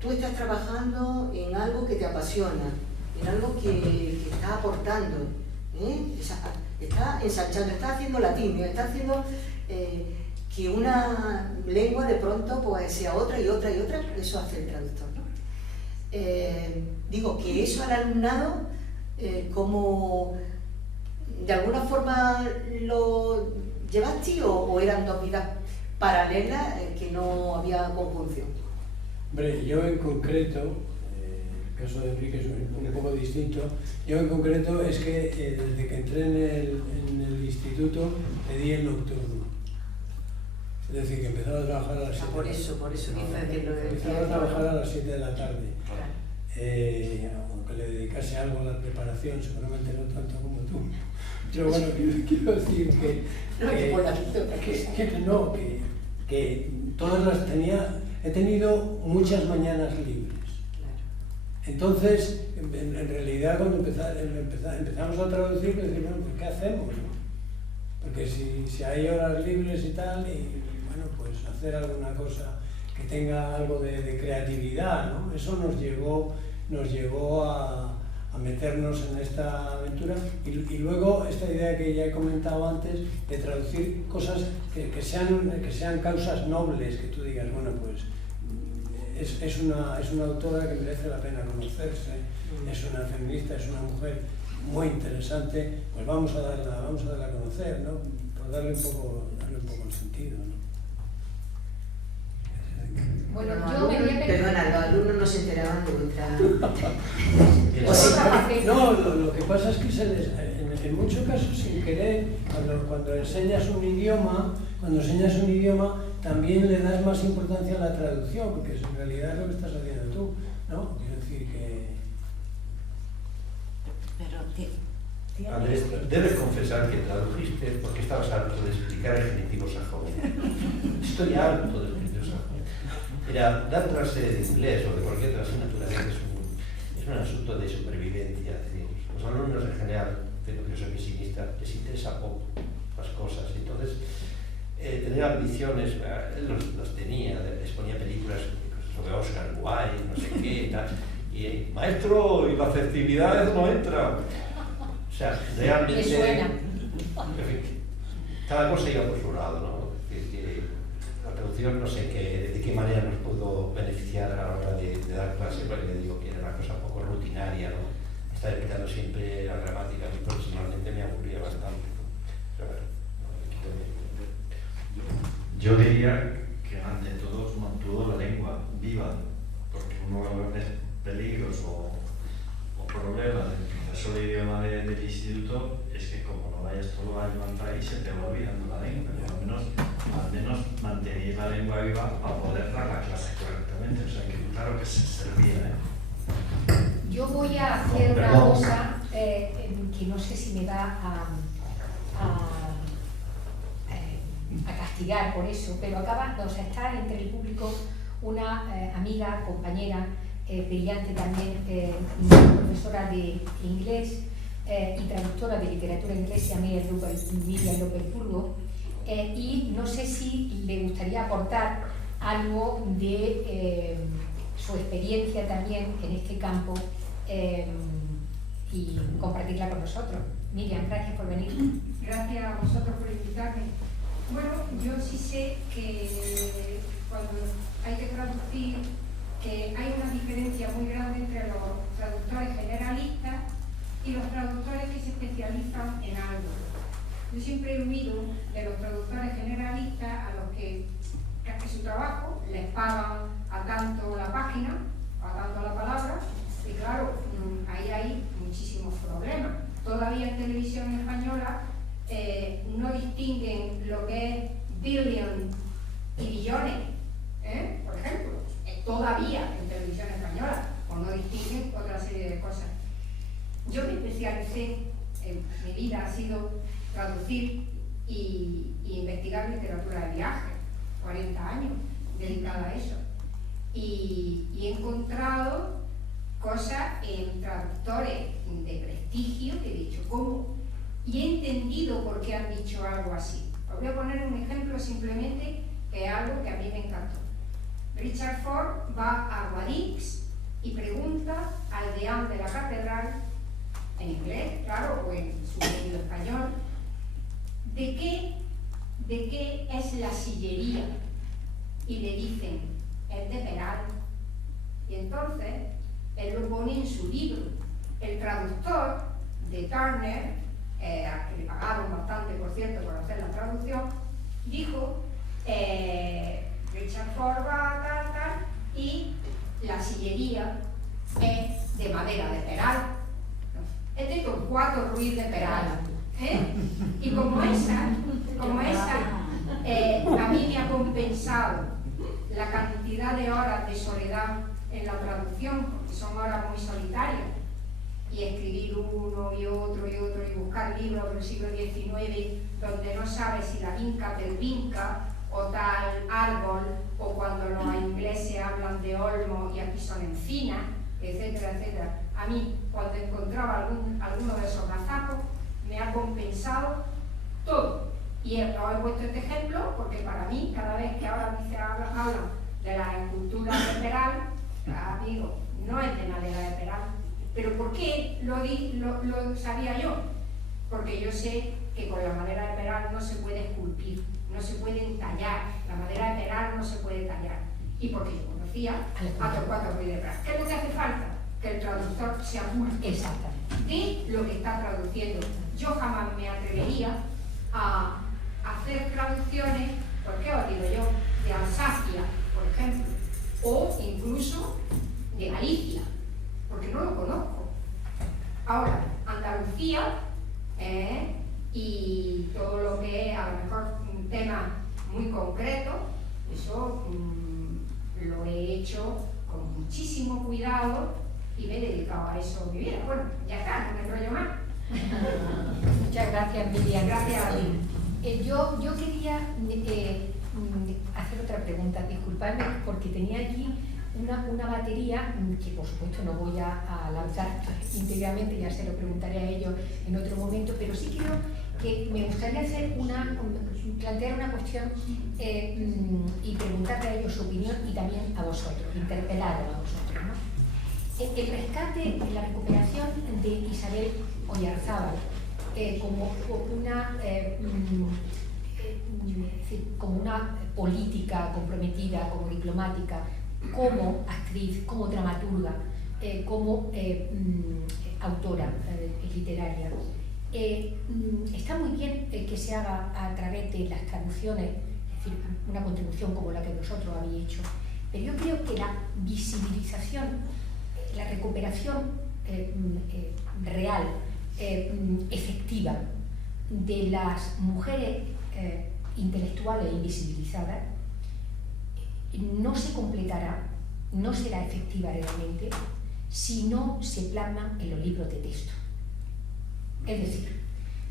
Tú estás trabajando en algo que te apasiona, en algo que está aportando, está ensanchando, está haciendo latín, está haciendo que una lengua de pronto pues, sea otra y otra y otra, eso hace el traductor, ¿no? Digo que eso al alumnado, como de alguna forma lo llevaste o eran dos vidas paralelas que no había conjunción. Hombre, yo en concreto, el caso de Enrique es un poco distinto, yo en concreto es que desde que entré en el instituto pedí el nocturno. Es decir, que empezaba a trabajar a las 7 por eso dice que lo empezaba a trabajar a las 7 de la tarde. Claro. Aunque le dedicase algo a la preparación, seguramente no tanto como tú. Pero bueno, quiero decir que todas las he tenido muchas mañanas libres. Entonces, en realidad, cuando empezamos a traducir, pues decimos, bueno, ¿qué hacemos? Porque si hay horas libres y tal, y bueno, pues hacer alguna cosa que tenga algo de creatividad, ¿no? Eso nos llevó a meternos en esta aventura y luego esta idea que ya he comentado antes de traducir cosas que sean causas nobles, que tú digas, bueno, pues es una autora que merece la pena conocerse, es una feminista, es una mujer muy interesante, pues vamos a darla a conocer, ¿no? Por darle un poco el sentido, ¿no? Bueno, yo me voy a Perdona, los alumnos no se enteraban de vuestra... No, lo que pasa es que en muchos casos sin querer, cuando enseñas un idioma, también le das más importancia a la traducción, porque en realidad es lo que estás haciendo tú, ¿no? Quiero decir que... Pero Andrés, debes confesar que tradujiste porque estabas harto de explicar el genitivo sajón. Estoy harto del genitivo sajón. Mira, dar clase de inglés o de cualquier otra asignatura es un asunto de supervivencia. Los alumnos en general, tengo que ser pesimista, les interesa poco las cosas. Entonces, tenía ambiciones, él los tenía, les ponía películas sobre Oscar Wilde, no sé qué, tal, y maestro, y la afectividad no entra. O sea, realmente... Me suena. En fin, cada cosa iba por su lado, ¿no? Que la traducción no sé de qué manera nos pudo beneficiar a la hora de dar clase, porque digo que era una cosa un poco rutinaria, ¿no? Estar explicando siempre la gramática, a mí personalmente me aburría bastante. Pero bueno, Yo diría que ante todo mantuvo la lengua viva, porque uno de los grandes peligros o problemas del profesor de idioma del instituto es que como no vayas todo el año al país se te va olvidando la lengua, pero al menos mantener la lengua viva para poder dar la clase correctamente, o sea que claro que se servía. Yo voy a hacer una cosa que no sé si me va a castigar por eso, pero acaba, o sea, está entre el público una amiga, compañera, brillante también, profesora de inglés y traductora de literatura inglesa, Miriam López Burgo, y no sé si le gustaría aportar algo de su experiencia también en este campo y compartirla con nosotros. Miriam, gracias por venir. Gracias a vosotros por invitarme. Bueno, yo sí sé que cuando hay que traducir, que hay una diferencia muy grande entre los traductores generalistas y los traductores que se especializan en algo. Yo siempre he huido de los traductores generalistas a los que su trabajo les pagan a tanto la página, a tanto la palabra, y claro, ahí hay muchísimos problemas. Todavía en televisión española no distinguen lo que es billion y billones, por ejemplo. Todavía en televisión española, o no distinguen otra serie de cosas. Yo me especialicé, mi vida ha sido traducir y investigar literatura de viaje, 40 años dedicada a eso. Y he encontrado cosas en traductores de prestigio que he dicho, ¿cómo? Y he entendido por qué han dicho algo así. Os voy a poner un ejemplo simplemente, que es algo que a mí me encantó. Richard Ford va a Guadix y pregunta al deán de la catedral, en inglés, claro, o en su medio español, ¿de qué es la sillería? Y le dicen, es de Peral. Y entonces, él lo pone en su libro. El traductor de Turner, a que le pagaron bastante, por cierto, por hacer la traducción, dijo, Richard Ford va tal, y la sillería es de madera de Peral. Es de Torcuato Ruiz de Peral. Y como esa, a mí me ha compensado la cantidad de horas de soledad en la traducción, porque son horas muy solitarias, y escribir uno y otro y buscar libros del siglo XIX donde no sabes si la vinca pervinca o tal árbol, o cuando los ingleses hablan de olmo y aquí son encinas, etcétera, etcétera. A mí, cuando encontraba alguno de esos gazapos, me ha compensado todo. Y os he puesto este ejemplo porque para mí, cada vez que ahora se habla de la escultura de Peral, digo, no es de madera de Peral. ¿Pero por qué lo sabía yo? Porque yo sé que con la madera de Peral no se puede esculpir, no se puede tallar, la madera de Peral no se puede tallar. Y porque yo conocía a Torcuato Ruiz de Peral. ¿Qué es lo que hace falta? Que el traductor se apurte de lo que está traduciendo. Yo jamás me atrevería a hacer traducciones, ¿por qué os digo yo? De Alsacia, por ejemplo, o incluso de Galicia, porque no lo conozco. Ahora, Andalucía y todo lo que es a lo mejor un tema muy concreto, muchísimo cuidado y me he dedicado a eso mi vida. Bueno, ya está, no me enrollo más. Muchas gracias, Miriam. Gracias a ti. Yo quería hacer otra pregunta, disculpadme, porque tenía allí una batería que por supuesto no voy a lanzar íntegramente, ya se lo preguntaré a ellos en otro momento, pero sí quiero que me gustaría plantear una cuestión y preguntarle a ellos su opinión y también a vosotros, interpelaros a vosotros, ¿no? El rescate, la recuperación de Isabel Oyarzábal como una política comprometida, como diplomática, como actriz, como dramaturga, como autora literaria. Está muy bien que se haga a través de las traducciones, es decir, una contribución como la que vosotros habéis hecho, pero yo creo que la visibilización, la recuperación real, efectiva de las mujeres intelectuales invisibilizadas no se completará, no será efectiva realmente si no se plasman en los libros de texto. Es decir,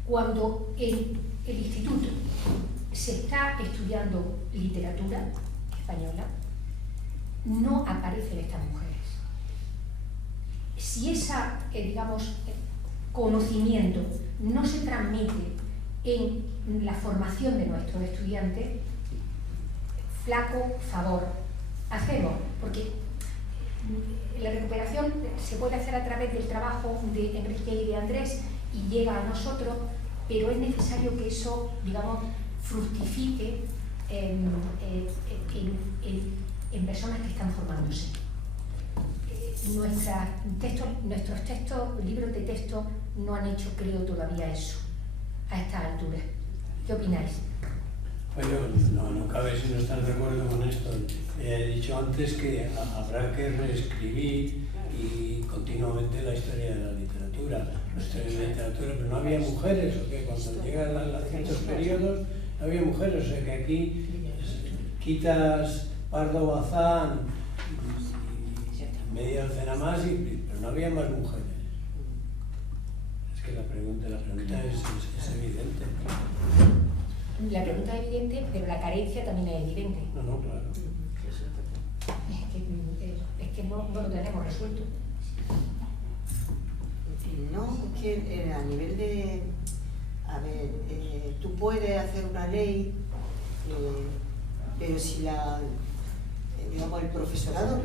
cuando en el instituto se está estudiando literatura española, no aparecen estas mujeres. Si ese, conocimiento no se transmite en la formación de nuestros estudiantes, flaco favor hacemos, porque la recuperación se puede hacer a través del trabajo de Enrique y de Andrés y llega a nosotros, pero es necesario que eso, fructifique en personas que están formándose. Nuestros textos, libros de texto, no han hecho, creo, todavía eso, a esta altura. ¿Qué opináis? Bueno, no cabe si no estar de acuerdo con esto. He dicho antes que habrá que reescribir y continuamente la historia de la literatura. La historia de la literatura, pero no había mujeres, o que cuando llegan a ciertos periodos no había mujeres, o sea que aquí quitas Pardo Bazán, media docena más, pero no había más mujeres. Es que la pregunta es evidente. La pregunta es evidente, pero la carencia también es evidente. No, claro. Es que no lo tenemos resuelto. No, es que a nivel de... A ver, tú puedes hacer una ley, pero si el profesorado,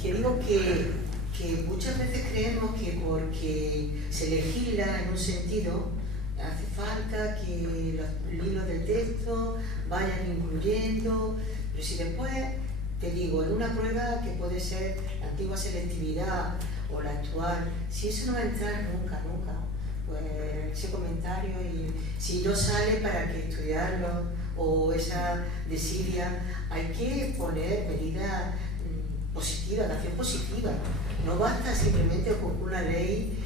que digo que muchas veces creemos que porque se legisla en un sentido, hace falta que los libros de texto vayan incluyendo, pero si después, te digo, en una prueba que puede ser la antigua selectividad o la actual, si eso no va a entrar nunca, pues ese comentario, y si no sale para que estudiarlo, o esa desidia, hay que poner medidas positivas, de acción positiva. No basta simplemente con una ley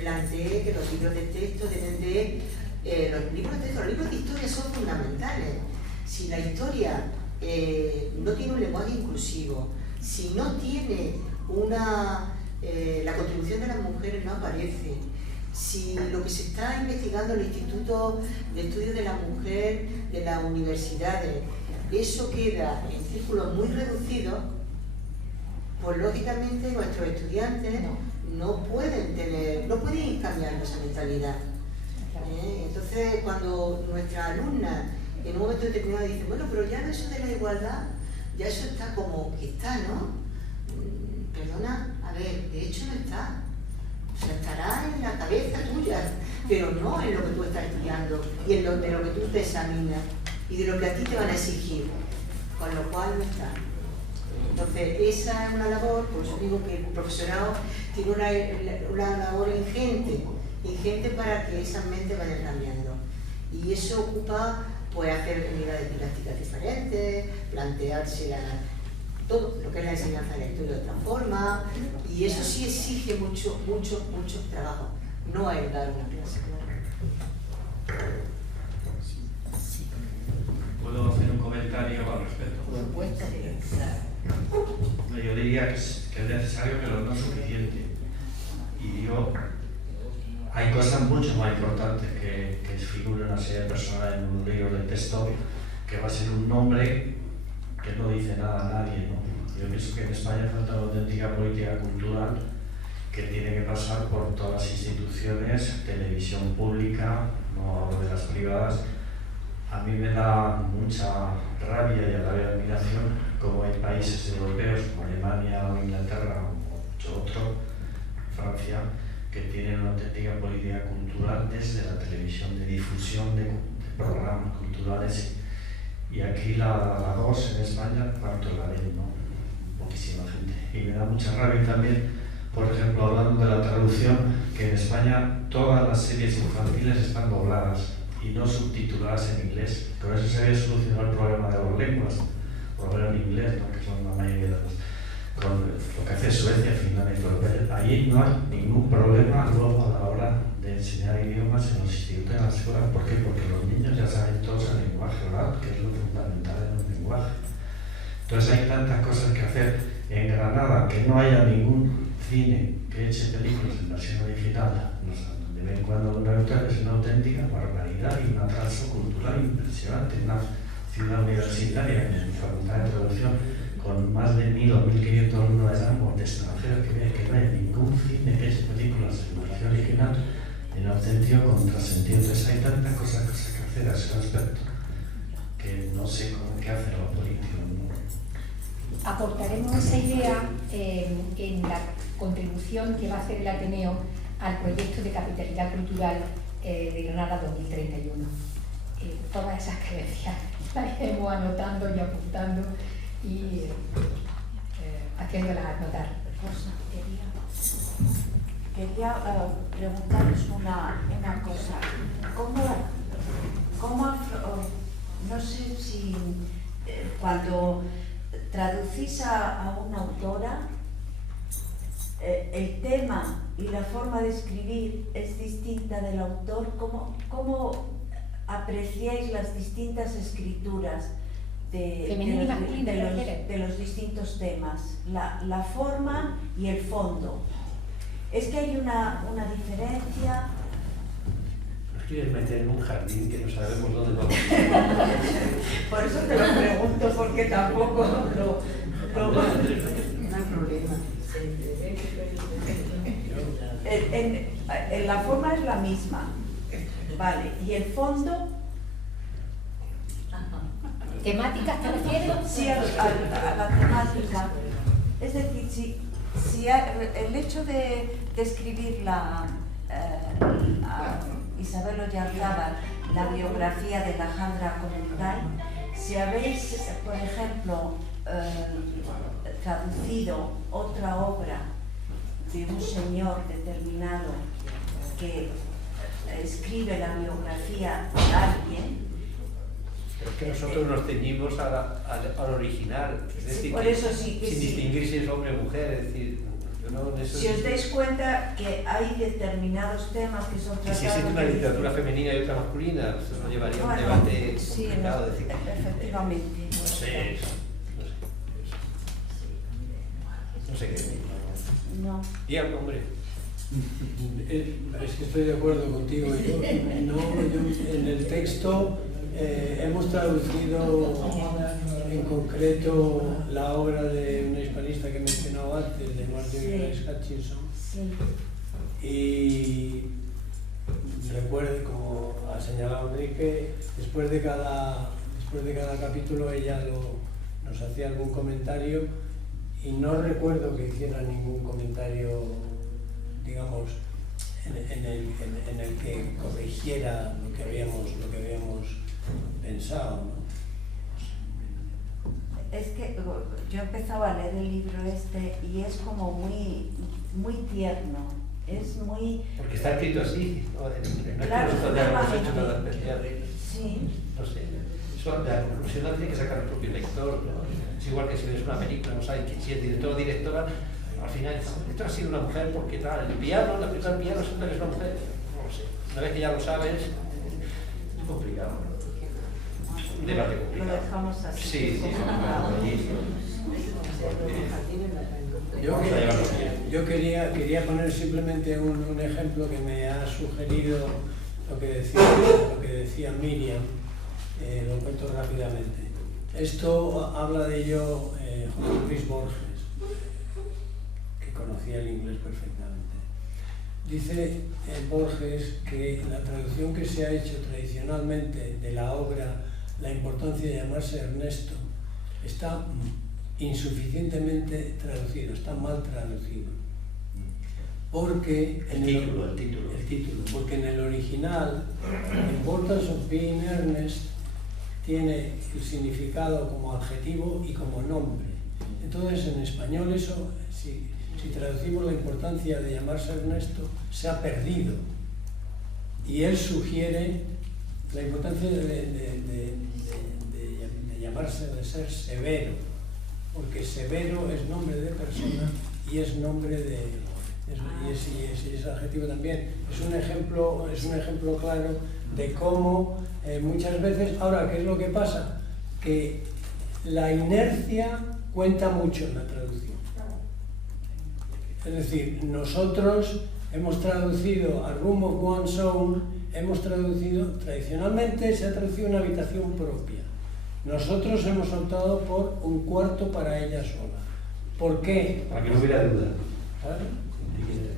plantee que los libros de texto deben de... los libros de historia son fundamentales. Si la historia no tiene un lenguaje inclusivo, si no tiene la contribución de las mujeres no aparece, si lo que se está investigando en el Instituto de Estudios de la Mujer de las universidades, eso queda en círculos muy reducidos, pues lógicamente nuestros estudiantes no pueden ir cambiando esa mentalidad. Entonces, cuando nuestras alumnas en un momento determinado dicen, bueno, pero ya eso de la igualdad, ya eso está como que está, ¿no? Perdona, a ver, de hecho no está. O sea, estará en la cabeza tuya, pero no en lo que tú estás estudiando y de lo que tú te examinas y de lo que a ti te van a exigir, con lo cual no está. Entonces, esa es una labor, por eso digo que el profesorado tiene una labor ingente para que esas mentes vayan cambiando. Y eso ocupa, pues, hacer unidades didácticas diferentes, plantearse todo lo que es la enseñanza de la historia de otra forma, y eso sí exige mucho trabajo. No es dar una clase. ¿Puedo hacer un comentario al respecto? Por supuesto. Me Hombre, yo diría que es necesario, pero no suficiente. Y digo, hay cosas mucho más importantes que figure una serie de personas en un libro de texto, que va a ser un nombre que no dice nada a nadie, ¿no? Yo pienso que en España falta una auténtica política cultural que tiene que pasar por todas las instituciones, televisión pública, no hablo de las privadas. A mí me da mucha rabia y a la vez admiración como hay países europeos como Alemania o Inglaterra o otro, Francia, que tienen una auténtica política cultural desde la televisión, de difusión de programas culturales. Y aquí la 2 en España, ¿cuánto la ven? ¿No? Poquísima gente. Y me da mucha rabia también, por ejemplo, hablando de la traducción, que en España todas las series infantiles están dobladas y no subtituladas en inglés. Con eso se había solucionado el problema de las lenguas, por lo menos en inglés, ¿no? Que son la mayoría de las... Con lo que hace Suecia, Finlandia y todo. Allí no hay ningún problema luego a la hora de enseñar idiomas en los institutos y en las escuelas. ¿Por qué? Porque los niños ya saben todos el lenguaje oral, que es lo fundamental en un lenguaje. Entonces hay tantas cosas que hacer. En Granada, que no haya ningún cine que eche películas en versión original, de vez en cuando una es una auténtica barbaridad y un atraso cultural impresionante. Una ciudad universitaria en facultad de traducción con más de 1.000 o 1.500 alumnos de ambos de extranjeros, que no hay ningún cine que eche películas en versión original, en auténtico contrasentido. Entonces hay tantas cosas que hacer a ese respecto que no sé qué hacer los políticos, ¿no? Aportaremos esa idea en la contribución que va a hacer el Ateneo al proyecto de capitalidad cultural de Granada 2031. Todas esas creencias las iremos anotando y apuntando y haciéndolas notar. Rosa, quería preguntaros una cosa. No sé si cuando traducís a una autora, el tema y la forma de escribir es distinta del autor. ¿Cómo apreciáis las distintas escrituras de los distintos temas? La forma y el fondo. ¿Es que hay una diferencia? Nos quieres meter en un jardín que no sabemos dónde vamos. Por eso te lo pregunto, porque tampoco lo... No hay problema. La forma es la misma, vale, y el fondo... ¿Temáticas te refieres? Sí, a la temática. Es decir, si el hecho de escribir a Isabel Oyarzábal la biografía de Alejandra Kollontai, si habéis, por ejemplo, traducido otra obra de un señor determinado que escribe la biografía de alguien. Pero es que nosotros nos ceñimos al original, es decir, sí, por eso sí, sin distinguir si es hombre o mujer, es decir, yo no en eso... Si os dais cuenta que hay determinados temas que son tratados... Si existe una literatura femenina y otra masculina, eso nos llevaría a un debate complicado. Sí, efectivamente. No sé. No sé qué. No. Y al hombre. Es que estoy de acuerdo contigo. Yo, en el texto hemos traducido en concreto la obra de una hispanista que he mencionado antes, de Martin Grace Hutchinson. Sí. Y recuerdo, como ha señalado Enrique, después de cada capítulo ella nos hacía algún comentario y no recuerdo que hiciera ningún comentario, digamos, en el que corrigiera lo que habíamos pensado, ¿no? Es que yo empezaba a leer el libro y es como muy tierno, es muy... Porque está escrito así, ¿no? Claro, No hemos hecho nada especial. Sí. No sé. Eso, la conclusión la tiene que sacar el propio lector, ¿no? Es igual que si ves una película, no sabes si el director o directora, al final, esto ha sido una mujer porque tal, el piano, la película del piano siempre es una mujer, no lo sé. Una vez que ya lo sabes, es complicado. Un debate complicado. Lo dejamos así. Sí, sí. Yo quería poner simplemente un ejemplo que me ha sugerido lo que decía Miriam, lo cuento rápidamente. Esto habla de ello José Luis Borges, que conocía el inglés perfectamente. Dice Borges que la traducción que se ha hecho tradicionalmente de la obra La importancia de llamarse Ernesto está insuficientemente traducido, está mal traducido. Porque el título. Porque en el original, Importance of Being Earnest tiene el significado como adjetivo y como nombre. Entonces, en español eso, si traducimos la importancia de llamarse Ernesto, se ha perdido. Y él sugiere la importancia de llamarse, de ser severo, porque severo es nombre de persona y es nombre de... y es adjetivo también. Es un ejemplo claro de cómo muchas veces... Ahora, ¿qué es lo que pasa? Que la inercia cuenta mucho en la traducción. Es decir, nosotros hemos traducido a Room of One's Own, tradicionalmente se ha traducido una habitación propia. Nosotros hemos optado por un cuarto para ella sola. ¿Por qué? Para que no hubiera duda. ¿Sabes?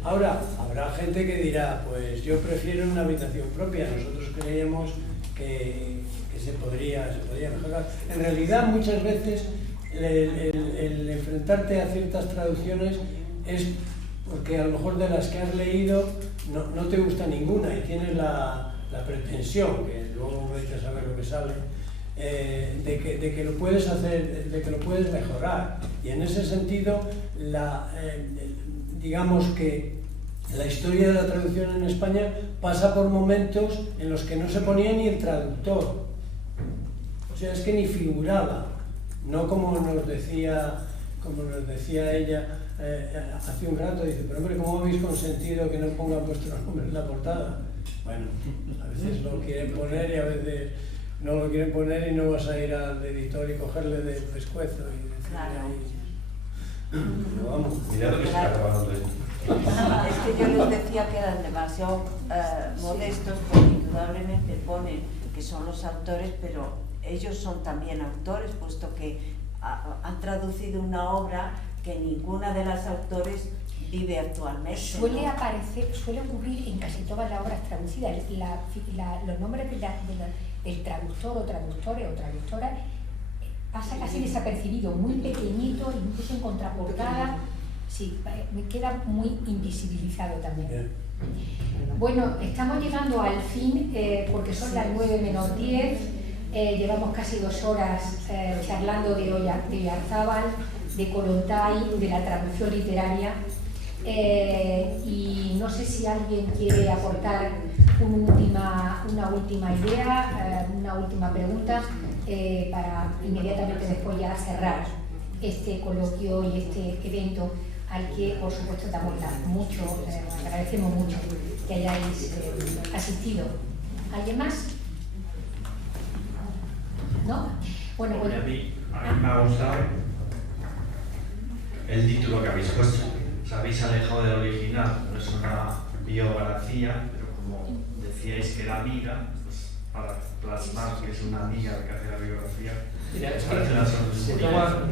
Ahora, habrá gente que dirá, pues yo prefiero una habitación propia. Nosotros creíamos que se podría mejorar. En realidad, muchas veces el enfrentarte a ciertas traducciones es porque a lo mejor de las que has leído no te gusta ninguna y tienes la pretensión, que luego me dices a ver lo que sale, de que lo puedes hacer, de que lo puedes mejorar. Y en ese sentido, digamos que la historia de la traducción en España pasa por momentos en los que no se ponía ni el traductor. O sea, es que ni figuraba, no como nos decía ella hace un rato, dice, pero hombre, ¿cómo habéis consentido que no pongan vuestro nombre en la portada? Bueno, a veces lo quieren poner y a veces no lo quieren poner y no vas a ir al editor y cogerle de pescuezo y decirle Claro. ahí. Pero vamos, Cuidado que se está acabando esto. Es que yo les decía que eran demasiado modestos, porque indudablemente ponen que son los autores, pero ellos son también autores, puesto que han traducido una obra que ninguna de las autores vive actualmente. Suele ocurrir en casi todas las obras traducidas. Los nombres del traductor o traductores o traductora pasa casi desapercibido, muy pequeñito, incluso en contraportada. Sí, me queda muy invisibilizado también. Bueno, estamos llegando al fin porque son las 9 menos 10. Llevamos casi 2 horas charlando de Oyarzábal, de Kollontai, de la traducción literaria. Y no sé si alguien quiere aportar una última idea, una última pregunta para inmediatamente después ya cerrar este coloquio y este evento al que por supuesto damos mucho, agradecemos mucho que hayáis asistido. ¿Alguien más? ¿No? Bueno, a mí me ha gustado el título que habéis puesto. Os habéis alejado del original, no es una biografía, pero como decíais que era amiga, pues para plasmar que es una amiga la que hace la biografía. Mira, es parece una se toma,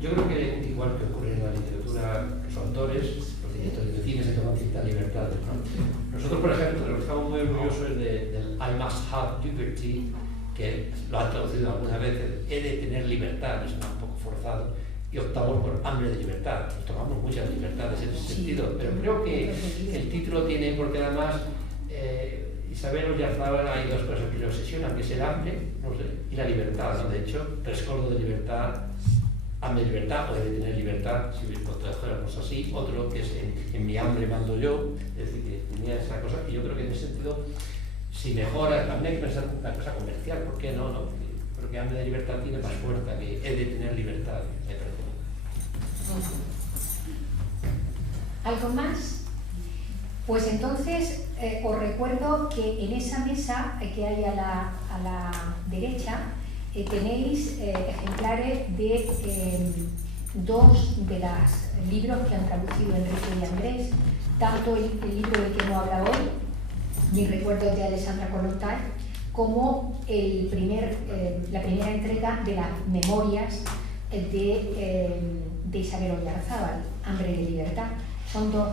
yo creo que igual que ocurre en la literatura, los autores, los directores de cine se toman ciertas libertades, ¿no? Nosotros, por ejemplo, de lo que estamos muy orgullosos es del I must have liberty, que lo han traducido algunas veces, he de tener libertad, es un poco forzado, y optamos por hambre de libertad. Nos tomamos muchas libertades en ese sentido, pero creo que el título tiene, porque además Isabel Oyarzábal, hay 2 cosas que le obsesionan, que es el hambre, no sé, y la libertad, ¿no? De hecho, rescoldo de libertad, hambre de libertad, o de tener libertad, si lo trajéramos así. Otro que es en mi hambre mando yo, es decir, que tenía esa cosa, y yo creo que en ese sentido, si mejora, también hay que pensar una cosa comercial, ¿por qué no? Porque hambre de libertad tiene más fuerza que he de tener libertad, me parece. ¿Algo más? Pues entonces os recuerdo que en esa mesa que hay a la derecha tenéis ejemplares de dos de los libros que han traducido Enrique y Andrés, tanto el libro del que no habla hoy, Mis recuerdos de Alessandra Kollontai, como la primera entrega de las memorias de Isabel Oyarzábal, Hambre de libertad. Son dos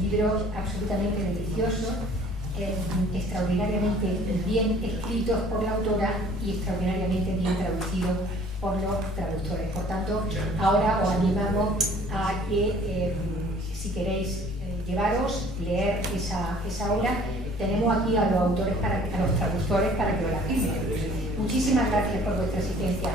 libros absolutamente deliciosos, extraordinariamente bien escritos por la autora y extraordinariamente bien traducidos por los traductores. Por tanto, ahora os animamos a que, si queréis llevaros, leer esa obra. Tenemos aquí a los autores, a los traductores para que os la firmen. Muchísimas gracias por vuestra asistencia.